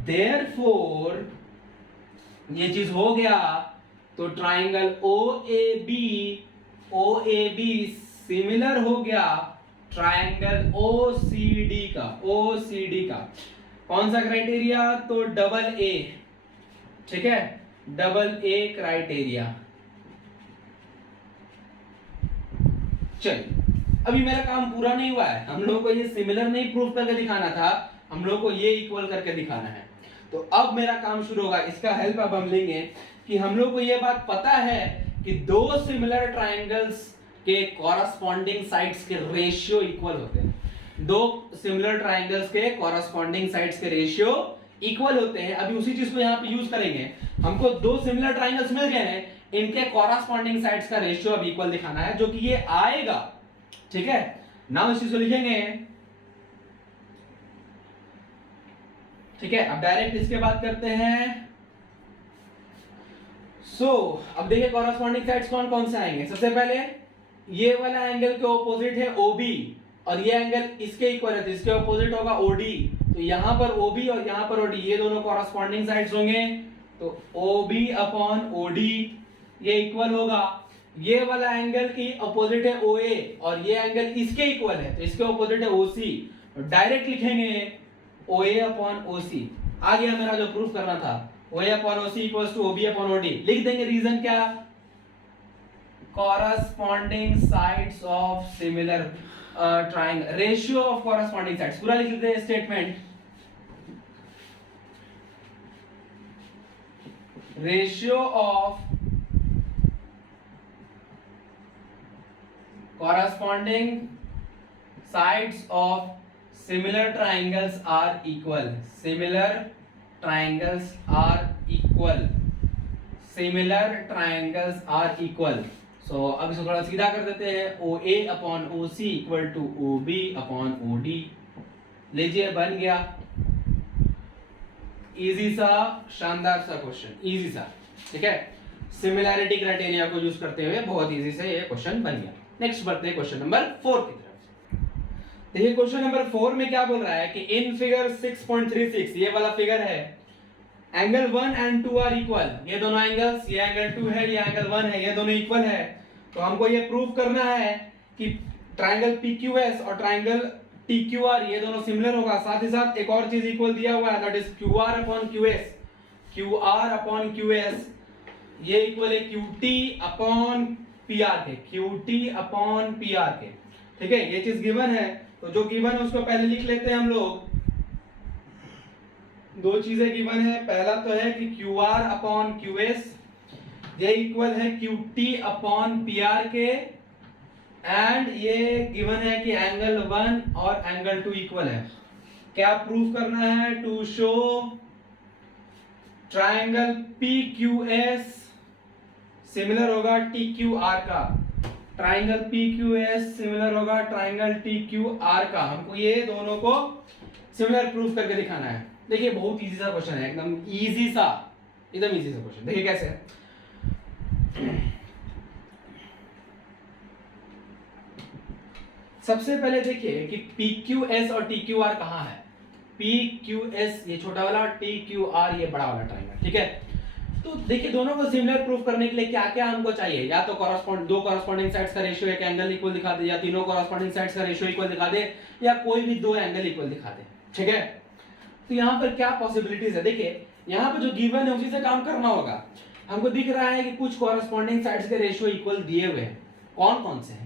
Therefore ये चीज हो गया, तो ट्राइंगल OAB सिमिलर हो गया ट्राइंगल OCD का। कौन सा क्राइटेरिया, तो डबल A। ठीक है, डबल A क्राइटेरिया। चलिए, अभी मेरा काम पूरा नहीं हुआ है, हम लोग को ये सिमिलर नहीं प्रूफ करके दिखाना था, हम लोग को ये इक्वल करके दिखाना है। तो अब मेरा काम शुरू होगा, इसका हेल्प अब हम लेंगे कि हम लोग को ये बात पता है कि दो सिमिलर ट्राइंगल्स के कॉरस्पॉन्डिंग साइड्स के रेशियो इक्वल होते हैं। दो सिमिलर ट्राइंगल्स के कॉरस्पॉन्डिंग साइड्स के रेशियो इक्वल होते हैं। अभी उसी चीज को यहाँ पे यूज करेंगे। हमको दो सिमिलर ट्राइंगल्स मिल गए हैं, इनके कॉरस्पॉन्डिंग साइड्स का रेशियो अब इक्वल दिखाना है, जो कि ये आएगा। ठीक है, नाउ इस चीज को लिखेंगे। ठीक है, अब डायरेक्ट इसके बात करते हैं। अब देखिए कॉरस्पॉन्डिंग साइड्स कौन कौन से आएंगे। सबसे पहले ये वाला एंगल के ऑपोजिट है OB, और ये एंगल इसके इक्वल है, तो इसके ऑपोजिट होगा OD। तो यहाँ पर OB और यहाँ पर OD ये दोनों कॉरस्पॉन्डिंग साइड्स होंगे, तो OB अपॉन OD ये इक्वल होगा, ये वाला एंगल की अपोजिट है OA और ये एंगल इसके इक्वल है, तो इसके अपोजिट है OC, तो डायरेक्ट लिखेंगे OA अपॉन OC। आ गया मेरा जो प्रूफ करना था, OA upon OC equals to OB upon OD। लिख देंगे रीजन क्या, corresponding sides of similar triangle, ratio of corresponding sides, पूरा लिख देते हैं statement, ratio of corresponding sides of similar triangles are equal, similar triangles are equal, similar triangles are equal। So अब इसको थोड़ा सीधा कर देते हैं, OA upon OC equal to OB upon OD। लीजिए बन गया, इजी सा शानदार सा क्वेश्चन, इजी सा, ठीक है। सिमिलैरिटी क्राइटेरिया को यूज करते हुए बहुत इजी से ये क्वेश्चन बन गया। नेक्स्ट बढ़ते हैं क्वेश्चन नंबर 4 की तरफ। देखिए क्वेश्चन नंबर 4 में क्या बोल रहा है कि इन फिगर 6.36 ये वाला फिगर है, एंगल 1 एंड 2 आर इक्वल, ये दोनों एंगल्स, ये एंगल 2 है, ये एंगल 1 है, ये दोनों इक्वल है। तो हमको ये प्रूव करना है कि ट्रायंगल PQS और ट्रायंगल TQR ये दोनों सिमिलर होगा। साथ ही साथ एक और चीज इक्वल दिया हुआ है, that is QR upon QS, QR upon QS ये इक्वल है QT अपॉन PR के, QT अपॉन PR के, ठीक है। ये चीज गिवन है, तो जो गिवन है उसको पहले लिख लेते हैं हम लोग। दो चीजें गिवन है, पहला तो है कि QR अपॉन QS ये इक्वल है QT अपॉन PR के, एंड ये गिवन है कि एंगल 1 और एंगल 2 इक्वल है। क्या प्रूफ करना है, to show triangle PQS similar होगा TQR का, ट्रायंगल PQS सिमिलर होगा ट्रायंगल TQR का। हमको ये दोनों को सिमिलर प्रूफ करके दिखाना है। देखिए बहुत इजी सा क्वेश्चन है, एकदम इजी सा, एकदम इजी सा क्वेश्चन। देखिए कैसे है, सबसे पहले देखिए कि PQS और TQR कहां है। PQS ये छोटा वाला और TQR ये बड़ा वाला ट्रायंगल, ठीक है। तो देखिए दोनों को सिमिलर प्रूफ करने के लिए क्या क्या हमको चाहिए, या तो दो कॉरस्पॉन्डिंग साइड्स का रेशियो एक एंगल इक्वल दिखा दे, या तीनों कॉरस्पॉन्डिंग साइड्स का रेशियो इक्वल दिखा दे, या कोई भी दो एंगल इक्वल दिखा दे, ठीक है। तो यहाँ पर क्या पॉसिबिलिटीज है, देखिए यहाँ पर जो गिवन है उसी से काम करना होगा। हमको दिख रहा है कि कुछ कॉरस्पॉन्डिंग साइड्स के रेशियो इक्वल दिए हुए हैं, कौन कौन से हैं,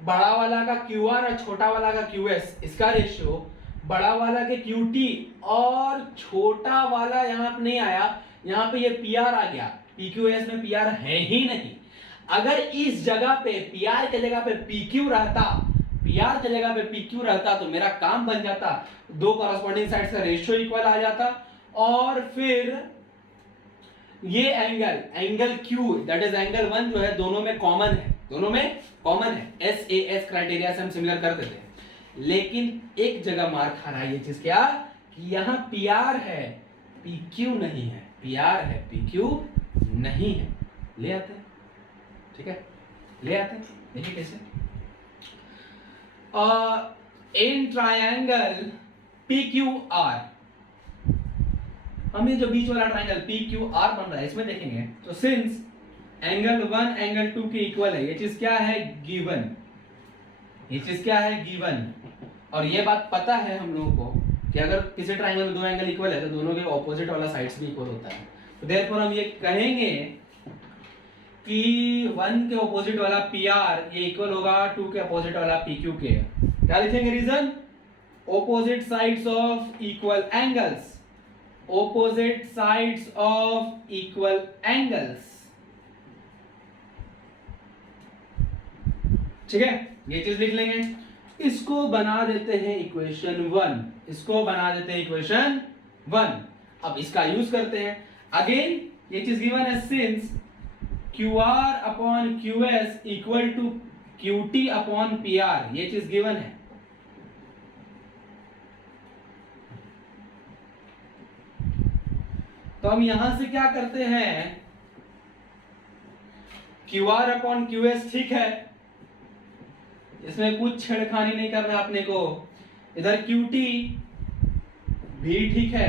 बड़ा वाला का QR और छोटा वाला का QS, इसका रेशियो बड़ा वाला के QT और छोटा वाला यहाँ पे नहीं आया, यहाँ पे ये PR आ गया, PQS में PR है ही नहीं। अगर इस जगह पे PR के जगह पे PQ रहता, PR के जगह पे PQ रहता तो मेरा काम बन जाता, दो कॉरस्पॉन्डिंग साइड्स का रेशियो इक्वल आ जाता, और फिर ये angle Q that is angle 1 जो है दोनों में कॉमन है, दोनों में कॉमन है, SAS क्राइटेरिया से हम सिमिलर कर देते हैं। लेकिन एक जगह मार खा रहा है ये चीज, क्या कि यहाँ PR है PQ नहीं है, PR है PQ नहीं है। ले आते हैं, ठीक है, ले आते हैं। देखिए कैसे, इन ट्रायंगल PQR, हम ये जो बीच वाला ट्रायंगल PQR बन रहा है इसमें देखेंगे तो सिंस एंगल 1 एंगल 2 के इक्वल है, ये चीज क्या है, गिवन, ये चीज क्या है, गिवन। और ये बात पता है हम लोगों को कि अगर किसी ट्रायंगल में दो एंगल इक्वल है तो दोनों के ऑपोजिट वाला साइड्स भी इक्वल होता है। तो देयरफॉर हम ये कहेंगे कि 1 के ऑपोजिट वाला PR ये इक्वल होगा 2 के ऑपोजिट वाला PQ के। क्या लिखेंगे reason, opposite sides of equal angles, opposite sides of equal angles, ठीक है, ये चीज लिख लेंगे। इसको बना देते हैं इक्वेशन 1, इसको बना देते हैं इक्वेशन 1। अब इसका यूज करते हैं, अगेन ये चीज गिवन है, since QR upon QS equal to QT upon PR, ये चीज गिवन है। तो हम यहां से क्या करते हैं, QR अपॉन QS ठीक है, इसमें कुछ छेड़खानी नहीं करना अपने को। इधर QT भी ठीक है,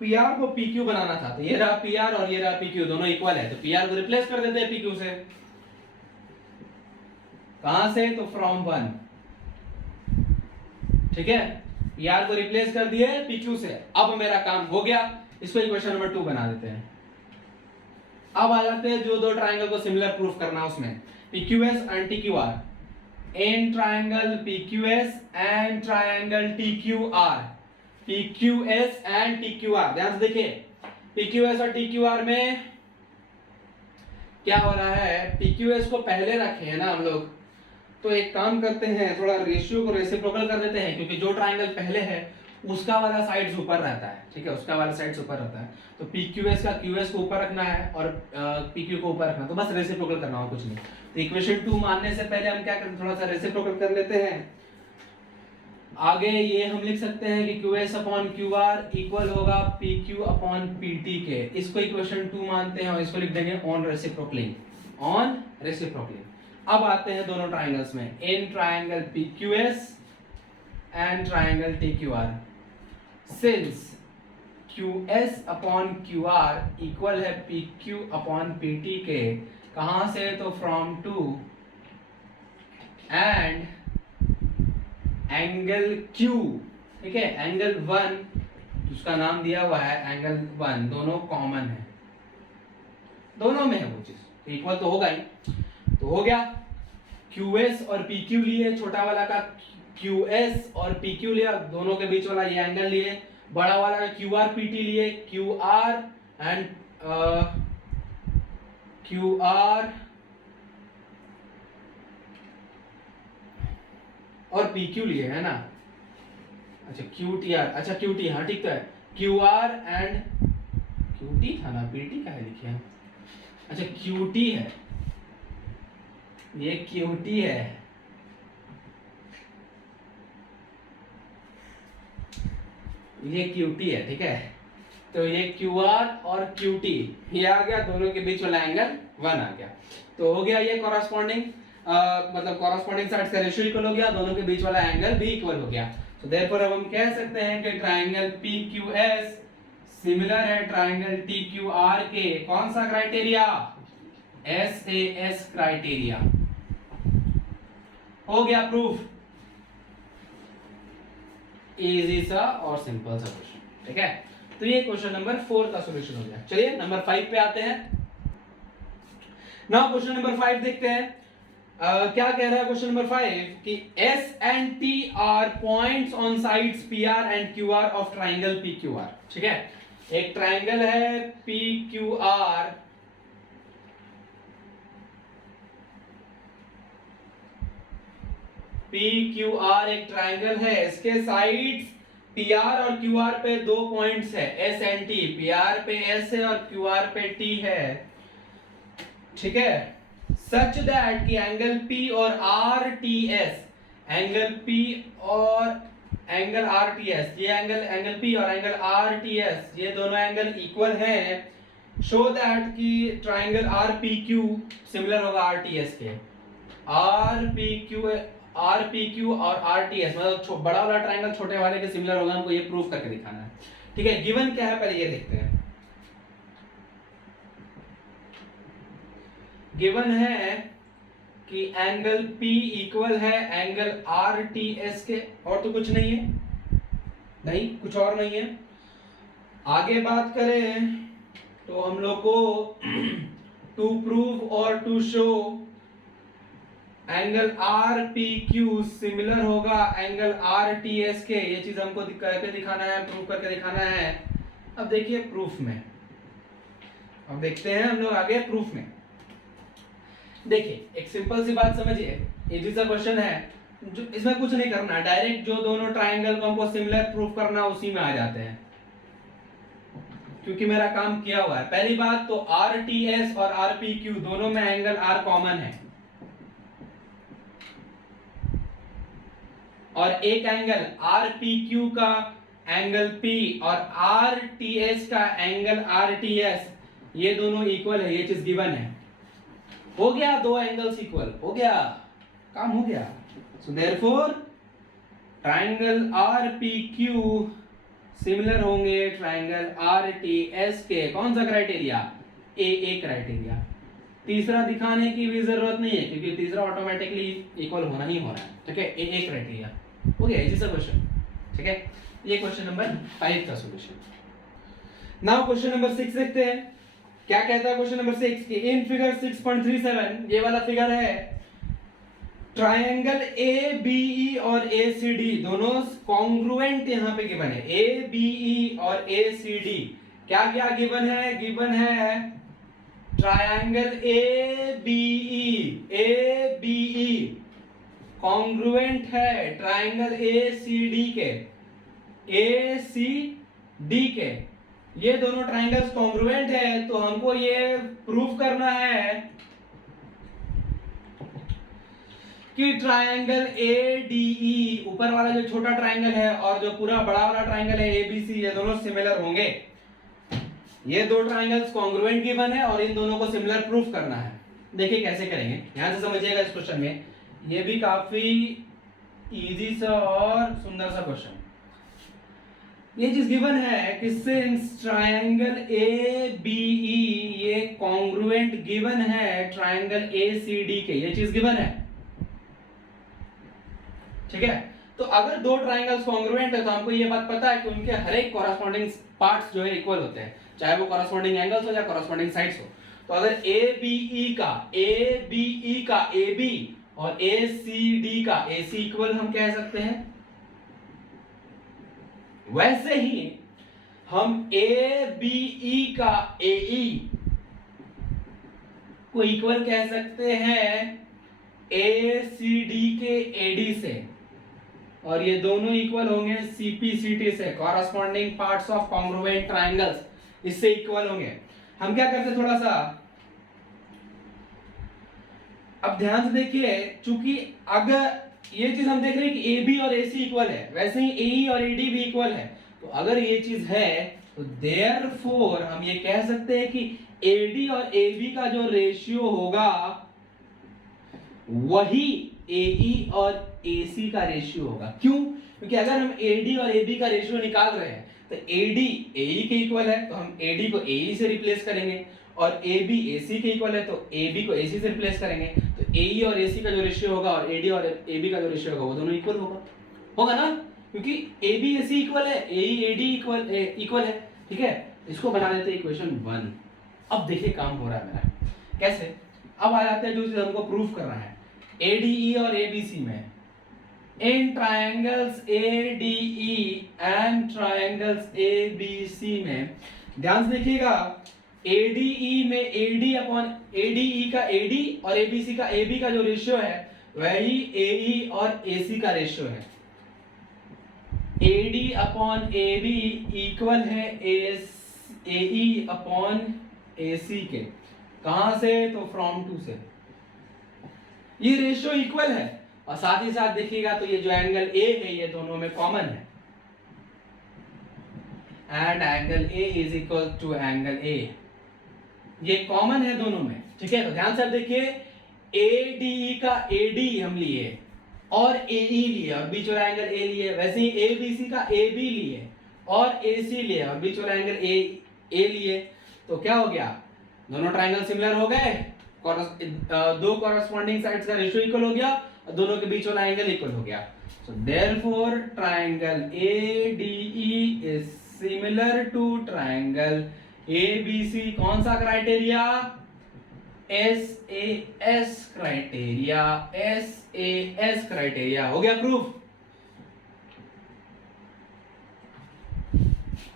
पी आर को पी क्यू बनाना था, तो ये रहा पी आर और ये रहा पी क्यू, दोनों इक्वल है, तो पी आर को रिप्लेस कर देते हैं पी क्यू से। कहां से? तो फ्रॉम 1, ठीक है, पी आर को रिप्लेस कर दिए पी क्यू से। अब मेरा काम हो गया, इसको इक्वेशन नंबर 2 बना देते हैं। अब आ जाते हैं जो दो ट्राइंगल को सिमिलर प्रूफ करना, उसमें PQS and TQR, in triangle PQS and triangle TQR, PQS and TQR, ध्यान से देखिए PQS और TQR में क्या हो रहा है, PQS को पहले रखे हैं ना हम लोग, तो एक काम करते हैं, थोड़ा रेशियो को रेसिप्रोकल कर देते हैं, क्योंकि जो ट्राइंगल पहले है उसका वाला साइड ऊपर रहता है, ठीक है, उसका वाला साइड ऊपर रहता है, तो PQS का QS को ऊपर रखना है और PQ को ऊपर रखना, तो बस रेसिप्रोकल करना हो, कुछ नहीं। तो इक्वेशन 2 मानने से पहले हम क्या करते हैं, थोड़ा सा रेसिप्रोकल कर लेते हैं। आगे ये हम लिख सकते हैं कि QS अपॉन QR इक्वल होगा PQ अपॉन PT के, इसको इक्वेशन 2 मानते हैं और इसको लिख देंगे ऑन रेसिप्रोकलिंग, ऑन रेसिप्रोकलिंग। अब आते हैं दोनों ट्राइंगल्स में, in triangle PQS and triangle TQR, since QS upon QR equal है PQ अपॉन PT के, कहां से? तो फ्रॉम 2, एंड एंगल Q, ठीक है, एंगल 1 उसका नाम दिया हुआ है एंगल 1, दोनों कॉमन है, दोनों में है वो चीज, इक्वल तो होगा ही। तो हो गया, QS और PQ लिए, छोटा वाला का QS और PQ लिया, दोनों के बीच वाला ये एंगल लिए, बड़ा वाला का QR PT लिए, QR एंड QR और PQ लिए, है ना, अच्छा QTR, अच्छा QT, हाँ ठीक तो है, QR एंड QT था ना, PT का है लिखे हैं, अच्छा QT है, ये QT है, ये QT है, ठीक है, तो ये QR और QT ये आ गया, दोनों के बीच वाला एंगल 1 आ गया, तो हो गया ये कॉरस्पॉन्डिंग, मतलब कॉरस्पॉन्डिंग साइड्स का रेशियो इक्वल हो गया, दोनों के बीच वाला एंगल भी इक्वल हो गया। तो देयरफॉर अब हम कह सकते हैं कि ट्राइंगल PQS सिमिलर है ट्राइंगल TQR के, कौन सा क्राइटेरिया? SAS criteria. हो गया प्रूफ, इजी सा और सिंपल सा क्वेश्चन, ठीक है। तो ये क्वेश्चन नंबर 4 का सॉल्यूशन हो गया। चलिए नंबर 5 पे आते हैं। नाउ क्वेश्चन नंबर 5 देखते हैं। क्या कह रहा है क्वेश्चन नंबर 5 कि S and T are points on sides PR and QR of triangle PQR, ठीक है। एक ट्राइंगल है PQR, PQR एक ट्राइंगल है, इसके साइड्स PR और QR पे दो पॉइंट्स है, S and T, PR पे S है और QR पे T है, ठीक है। सच दैट कि एंगल P और RTS, एंगल P और एंगल RTS, ये एंगल P और एंगल RTS, ये दोनों एंगल इक्वल हैं। शो दैट कि ट्राइंगल RPQ सिमिलर होगा RTS के, RPQ और RTS मतलब बड़ा वाला ट्राइंगल छोटे वाले के सिमिलर होगा, हमको ये प्रूफ करके दिखाना है, ठीक है। गिवन क्या है पहले ये देखते हैं। गिवन है कि एंगल P इक्वल है एंगल RTS के, और तो कुछ नहीं है, नहीं कुछ और नहीं है। आगे बात करें तो हम लोग को टू प्रूव और to show angle RPQ similar होगा एंगल RTS के, ये चीज हमको करके दिखाना है, प्रूव करके दिखाना है। अब देखिए प्रूफ में, अब देखते हैं हम लोग आगे प्रूफ में। देखिए एक सिंपल सी बात समझिए, इजी सा क्वेश्चन है, जो इसमें कुछ नहीं करना है, डायरेक्ट जो दोनों ट्राइंगल को हमको सिमिलर प्रूफ करना उसी में आ जाते हैं, क्योंकि मेरा काम किया हुआ है। पहली बात तो RTS और RPQ दोनों में एंगल R कॉमन है, और एक एंगल RPQ का एंगल P और RTS का एंगल RTS, ये दोनों इक्वल है, ये चीज गिवन है। हो गया, दो एंगल्स इक्वल, हो गया, काम हो गया। So therefore triangle RPQ similar होंगे ट्राइंगल आर टी एस के कौन सा क्राइटेरिया, ए क्राइटेरिया। तीसरा दिखाने की भी जरूरत नहीं है क्योंकि तीसरा ऑटोमेटिकली इक्वल होना ही होना है, ठीक है, ए क्राइटेरिया हो गया, इजी सा क्वेश्चन, ठीक है। ये क्वेश्चन नंबर 5 का सॉल्यूशन। नाउ क्वेश्चन नंबर 6 देखते हैं क्या कहता है क्वेश्चन नंबर 6 कि इन फिगर 6.37 ये वाला फिगर है, ट्रायंगल ए बी ई और ए सी डी दोनों कॉन्ग्रुएंट यहाँ पे गिवन है, ए बी ई और ए सी डी क्या क्या गिवन है, गिवन है triangle A B E congruent है ट्रायंगल ए सी डी के, ए सी डी के, ये दोनों ट्रायंगल्स कॉन्ग्रुएंट है। तो हमको ये प्रूव करना है कि ट्रायंगल ए डी ई, ऊपर वाला जो छोटा ट्रायंगल है और जो पूरा बड़ा वाला ट्रायंगल है ए बी सी, ये दोनों सिमिलर होंगे। ये दो ट्रायंगल्स कॉन्ग्रुएंट गिवन है और इन दोनों को सिमिलर प्रूफ करना है। देखिए कैसे करेंगे, ध्यान से समझिएगा इस क्वेश्चन में, ये भी काफी इजी सा और सुंदर सा क्वेश्चन। ये चीज गिवन है कि since triangle A B E ये कॉन्ग्रुएंट गिवन है ट्रायंगल ए सी डी के, ये चीज गिवन है, ठीक है। तो अगर दो ट्रायंगल्स कॉन्ग्रुएंट है तो हमको ये बात पता है कि उनके हर एक कॉरस्पॉन्डिंग पार्ट्स जो है इक्वल होते हैं, चाहे वो कॉरस्पॉन्डिंग एंगल्स हो या कॉरस्पॉन्डिंग साइड्स हो। तो अगर ए बी ई का ए बी और ए सी डी का ए सी इक्वल हम कह सकते हैं, वैसे ही हम ए बी ई का ए ई को इक्वल कह सकते हैं ए सी डी के ए डी से, और ये दोनों इक्वल होंगे सीपीसीटी से, corresponding parts of congruent triangles, इससे इक्वल होंगे। हम क्या करते हैं थोड़ा सा, अब ध्यान से देखिए, चूंकि अगर ये चीज हम देख रहे हैं कि ए बी और ए सी इक्वल है, वैसे ही ए ई और ए डी भी इक्वल है। तो अगर ये चीज है तो देयरफॉर हम ये कह सकते हैं कि ए डी और ए बी का जो रेशियो होगा वही ए ई और ए सी का रेशियो होगा। क्यों? क्योंकि अगर हम ए डी और ए बी का रेशियो निकाल रहे हैं तो ए डी ए ई के इक्वल है तो हम ए डी को ए ई से रिप्लेस करेंगे, और ए बी ए सी के इक्वल है तो ए बी को ए सी से रिप्लेस करेंगे। तो ए ई और ए सी का जो रेशियो होगा और ए डी और ए बी का जो रेशियो होगा वो दोनों इक्वल होगा ना, क्योंकि A B A C equal है, ए ई ए डी इक्वल है, ठीक है। इसको बना देते हैं इक्वेशन 1। अब देखिए काम हो रहा है मेरा कैसे। अब आ जाते हैं जो चीज हमको प्रूफ करना है, ADE और ABC में, इन triangles ADE and triangles ABC में ध्यान से देखिएगा, ADE में AD अपॉन ADE का AD और ABC का AB का जो रेशियो है वही AE और AC का रेशियो है। AD अपॉन AB इक्वल है AE अपॉन AC के, कहां से? तो फ्रॉम टू से। ये रेशियो इक्वल है और साथ ही साथ देखिएगा तो ये जो एंगल ए है ये दोनों में कॉमन है, and angle A is equal to angle A, ये कॉमन है दोनों में, ठीक है। तो ध्यान से देखिए, ADE का AD हम लिए और AE लिए और बीच वाला एंगल A लिए, वैसे ही ABC का AB लिए और AC लिए और बीच वाला एंगल A लिए। तो क्या हो गया, दोनों ट्रायंगल सिमिलर हो गए, दो कॉरस्पॉन्डिंग साइड्स का रेशियो इक्वल हो गया और दोनों के बीच वाला एंगल इक्वल हो गया। So therefore triangle ADE is similar to triangle ABC। कौन सा criteria? SAS criteria, SAS criteria. हो गया प्रूफ,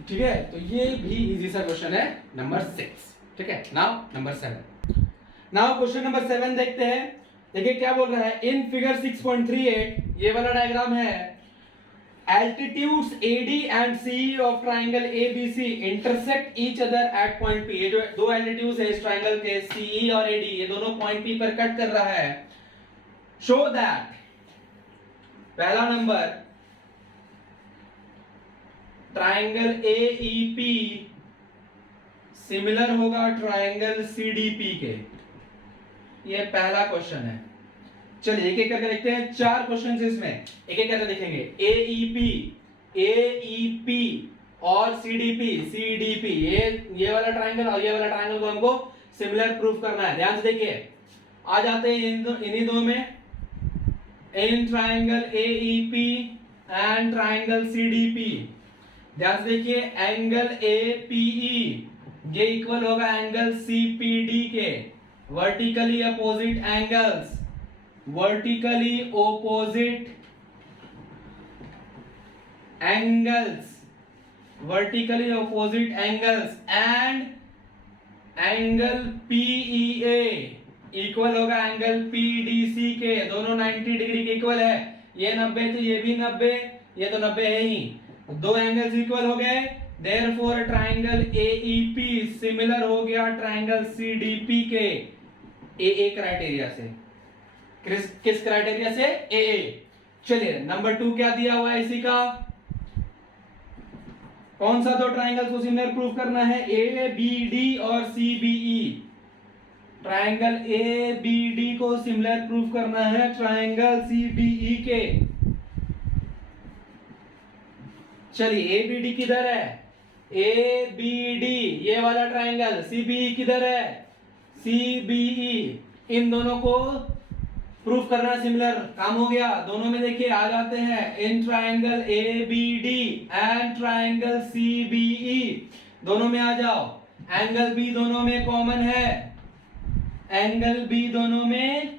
ठीक है। तो ये भी इजी सा क्वेश्चन है नंबर 6, ठीक है। Now number 7, now question number 7 देखते हैं। देखिए क्या बोल रहा है, इन फिगर 6.38 ये वाला डायग्राम है, altitudes AD and CE of triangle ABC intersect each other at point P। ये जो दो एल्टीट्यूड्स है इस ट्रायंगल के, CE और AD, ये दोनों पॉइंट P पर कट कर रहा है। शो दैट, पहला नंबर, ट्रायंगल AEP सिमिलर होगा ट्रायंगल CDP के। ये पहला क्वेश्चन है। चलिए एक एक करके देखते हैं, 4 क्वेश्चन है इसमें, एक एक करके देखेंगे। AEP और सीडीपी ये वाला ट्राइंगल और ये वाला ट्राइंगल को हमको सिमिलर प्रूफ करना है। ध्यान से देखिए, आ जाते हैं इन्हीं दो में, in triangle AEP and triangle CDP. ध्यान से देखिए, एंगल एपीई ये इक्वल होगा एंगल सीपीडी के, vertically opposite angles, vertically opposite angles, vertically opposite angles and angle PEA equal होगा एंगल पीडीसी के। दोनों 90 डिग्री के इक्वल है, ये 90 तो ये भी 90, ये तो 90 है ही, दो एंगल्स इक्वल हो गए। देयरफॉर ट्राइंगल एईपी सिमिलर हो गया ट्राइंगल सीडीपी के एए क्राइटेरिया से। किस क्राइटेरिया से? एए। चलिए नंबर 2 क्या दिया हुआ है इसी का, कौन सा दो ट्राइंगल्स को सिमिलर प्रूफ करना है? ए बी डी और C B E. Triangle A B D को सिमिलर प्रूफ करना है ट्राइंगल सी बी ई के। चलिए ए बी डी किधर है? ए बी डी ये वाला ट्राइंगल, सी बी ई किधर है? सी बी ई। इन दोनों को प्रूफ करना सिमिलर, काम हो गया। दोनों में देखिए आ जाते हैं, इन triangle A B D and triangle C B E, दोनों में आ जाओ। एंगल बी दोनों में कॉमन है, एंगल बी दोनों में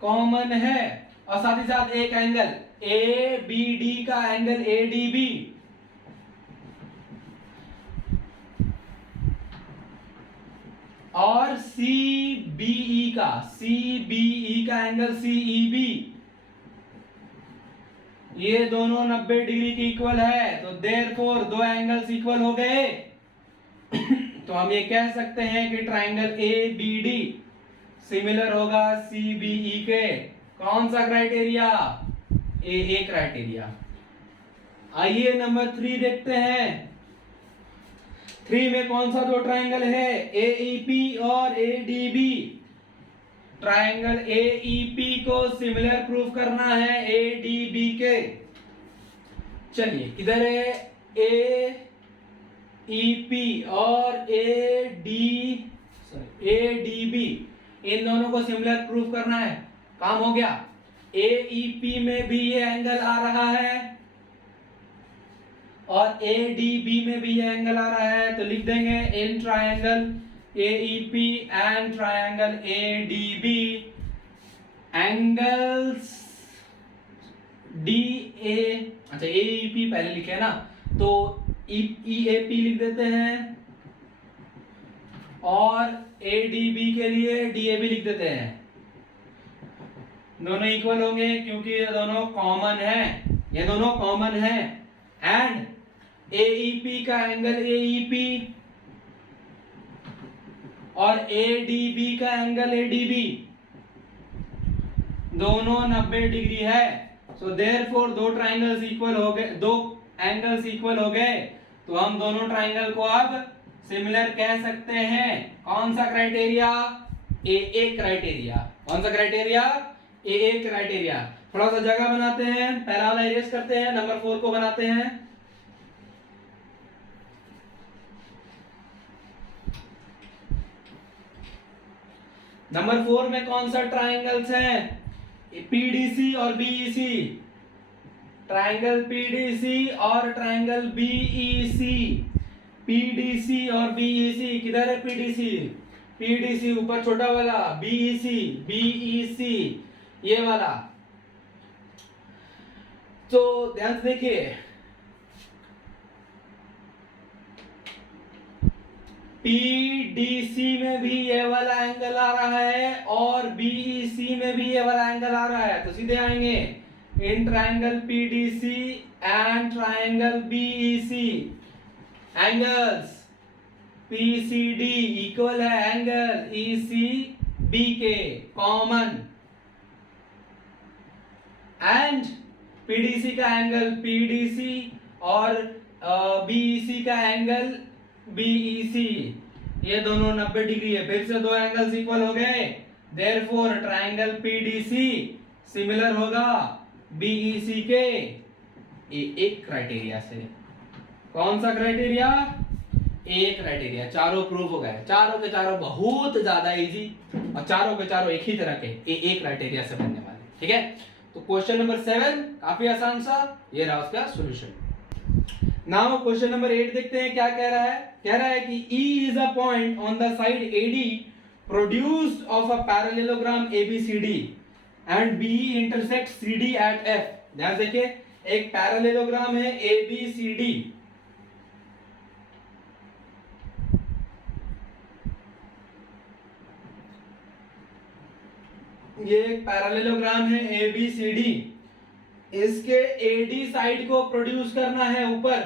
कॉमन है, और साथ ही साथ एक एंगल ए बी डी का एंगल ए डी बी, और सीबीई का एंगल सीईबी, ये दोनों 90 डिग्री के इक्वल है। तो देयरफॉर दो एंगल्स इक्वल हो गए। तो हम ये कह सकते हैं कि triangle A B D similar होगा सीबीई के। कौन सा क्राइटेरिया? A criteria. आइए नंबर 3 देखते हैं। 3 में कौन सा दो ट्राइंगल है? एईपी और एडीबी। ट्राइंगल एईपी को सिमिलर प्रूफ करना है एडीबी के। चलिए किधर है? एईपी और एडीबी, इन दोनों को सिमिलर प्रूफ करना है, काम हो गया। एईपी में भी ये एंगल आ रहा है और एडीबी में भी ये एंगल आ रहा है, तो लिख देंगे in triangle AEP and triangle ADB angles DA. अच्छा एईपी पहले लिखे है ना, तो ईएपी लिख देते हैं और एडीबी के लिए डीएबी लिख देते हैं। दोनों इक्वल होंगे क्योंकि ये दोनों कॉमन है, एंड एईपी का एंगल एईपी और एडीबी का एंगल एडीबी दोनों 90 डिग्री है। सो देयरफॉर दो ट्राइंगल्स इक्वल हो गए, दो एंगल्स इक्वल हो गए, तो हम दोनों ट्राइंगल को अब सिमिलर कह सकते हैं। कौन सा क्राइटेरिया? A criteria. कौन सा क्राइटेरिया? A criteria. थोड़ा सा जगह बनाते हैं, पहला वाला इरेज करते हैं, नंबर 4 को बनाते हैं। नंबर 4 में कौन सा ट्राइंगल्स है? पीडीसी और बीईसी। ट्राइंगल पीडीसी और ट्राइंगल बीईसी। पीडीसी और बीईसी, किधर है पीडीसी? पीडीसी ऊपर छोटा वाला, बीईसी ये वाला। तो ध्यान से देखिए, पीडीसी में भी ये वाला एंगल आ रहा है और बीईसी में भी ये वाला एंगल आ रहा है, तो सीधे आएंगे in triangle PDC and triangle BEC angles PCD equal है एंगल ईसीबी के, कॉमन, एंड पीडीसी का एंगल पीडीसी और बीईसी का एंगल बीईसी, ये दोनों 90 डिग्री है। फिर से दो एंगल्स इक्वल हो गए, देयरफॉर ट्राइंगल पीडीसी सिमिलर होगा बीईसी के। एक क्राइटेरिया से। कौन सा क्राइटेरिया? A criteria. चारों प्रूफ हो गए, चारों के चारों बहुत ज्यादा इजी और चारों के चारों एक ही तरह के ए क्राइटेरिया से बनने वाले। ठीक है, तो क्वेश्चन नंबर 7 काफी आसान सा, ये रहा उसका सॉल्यूशन। नाउ क्वेश्चन नंबर 8 देखते हैं क्या कह रहा है। कह रहा है कि E is a point on the side AD produced of a parallelogram ABCD and BE intersects CD at F। ध्यान से देखिए, एक पैरेललोग्राम है ABCD, ये एक पैरेललोग्राम है ABCD, इसके AD साइड को प्रोड्यूस करना है ऊपर,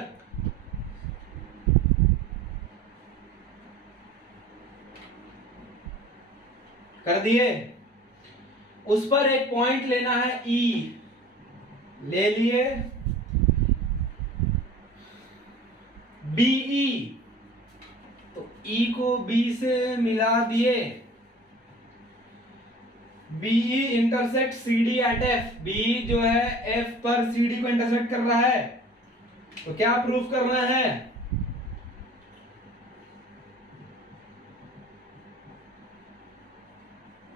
कर दिए। उस पर एक पॉइंट लेना है E, ले लिए। BE, तो E को B से मिला दिए। BE intersect CD at F, BE जो है F पर CD को इंटरसेक्ट कर रहा है, तो क्या प्रूफ करना है?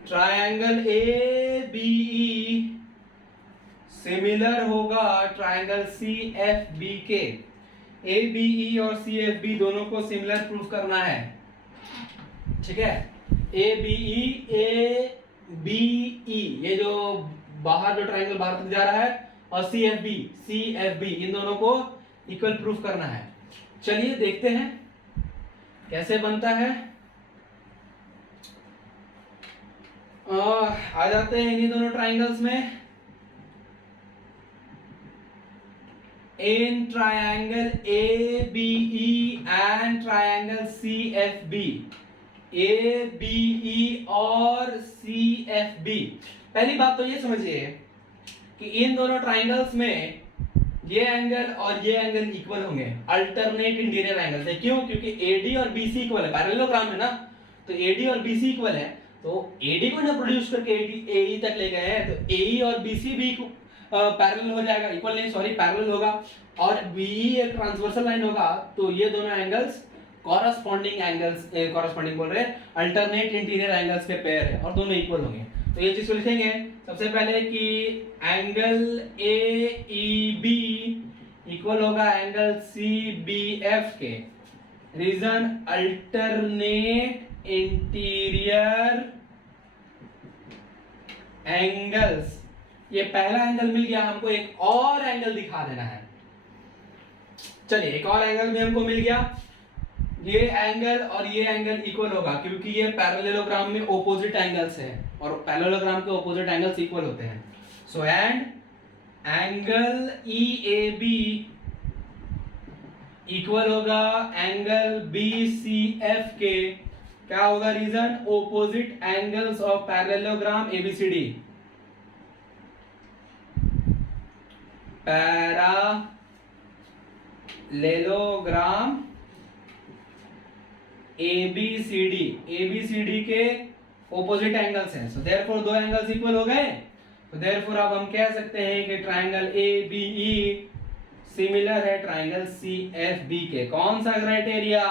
ट्रायंगल ABE सिमिलर होगा ट्रायंगल CFB के। ABE और CFB दोनों को सिमिलर प्रूफ करना है। ठीक है, ABE ये जो बाहर जो ट्रायंगल बाहर तक जा रहा है, और CFB इन दोनों को इक्वल प्रूफ करना है। चलिए देखते हैं कैसे बनता है। आ जाते हैं इन्हीं दोनों ट्रायंगल्स में। In triangle ABE and triangle CFB, ABE और CFB। पहली बात तो ये समझिए कि इन दोनों ट्रायंगल्स में ये एंगल और ये एंगल इक्वल होंगे, अल्टरनेट इंटीरियर एंगल से। क्यों? क्योंकि AD और BC इक्वल है, पैरेललोग्राम है ना, तो AD और BC इक्वल है, तो AD को ना प्रोड्यूस करके AE तक ले गए हैं, तो AE और BC भी पैरेलल हो जाएगा, इक्वल नहीं सॉरी पैरेलल होगा, और BE एक ट्रांसवर्सल लाइन होगा, तो ये दोनों एंगल्स कॉरस्पॉन्डिंग एंगल्स, कॉरस्पॉन्डिंग बोल रहे हैं, अल्टरनेट इंटीरियर एंगल्स के पेयर है और दोनों इक्वल होंगे। तो ये चीज लिखेंगे सबसे पहले कि एंगल AEB इक्वल होगा एंगल CBF के। Reason, alternate interior angles. ये पहला एंगल मिल गया, हमको एक और एंगल दिखा देना है। चलिए, एक और एंगल भी हमको मिल गया। ये एंगल और ये एंगल इक्वल होगा क्योंकि ये पैरेललोग्राम में ऑपोजिट एंगल्स हैं और पैरेललोग्राम के ऑपोजिट एंगल्स इक्वल होते हैं। So and angle EAB equal होगा एंगल BCF के। क्या होगा reason? Opposite angles of parallelogram ABCD। Parallelogram ABCD के ऑपोजिट एंगल्स हैं, सो देयरफॉर दो एंगल्स इक्वल हो गए। तो देयरफॉर अब हम कह सकते हैं कि ट्रायंगल ABE सिमिलर है ट्रायंगल CFB के। कौन सा क्राइटेरिया?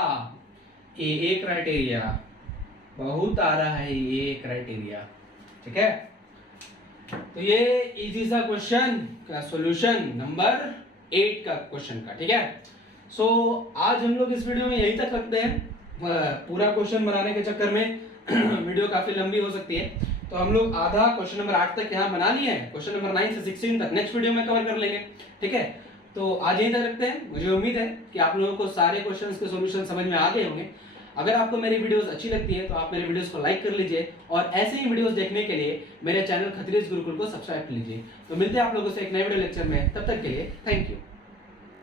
AA criteria. बहुत आ रहा है ये क्राइटेरिया। ठीक है, तो ये इजी सा क्वेश्चन का सॉल्यूशन नंबर 8 का क्वेश्चन का। ठीक है, सो आज हम लोग इस वीडियो में यही तक रखते हैं। पूरा क्वेश्चन बनाने के चक्कर में वीडियो काफी लंबी हो सकती है, तो हम लोग आधा क्वेश्चन नंबर 8 तक यहाँ बना लिए हैं, क्वेश्चन नंबर 9 से 16 तक नेक्स्ट वीडियो में कवर कर लेंगे। ठीक है, तो आज यहीं तक रखते हैं। मुझे उम्मीद है कि आप लोगों को सारे क्वेश्चंस के सॉल्यूशन समझ में आ गए होंगे। अगर आपको मेरी वीडियोस अच्छी लगती है तो आप मेरे वीडियोस को लाइक कर लीजिए और ऐसे ही वीडियोस देखने के लिए मेरे चैनल खत्रीज गुरुकुल को सब्सक्राइब कर लीजिए। तो मिलते हैं आप लोगों से एक नए वीडियो लेक्चर में, तब तक के लिए थैंक यू।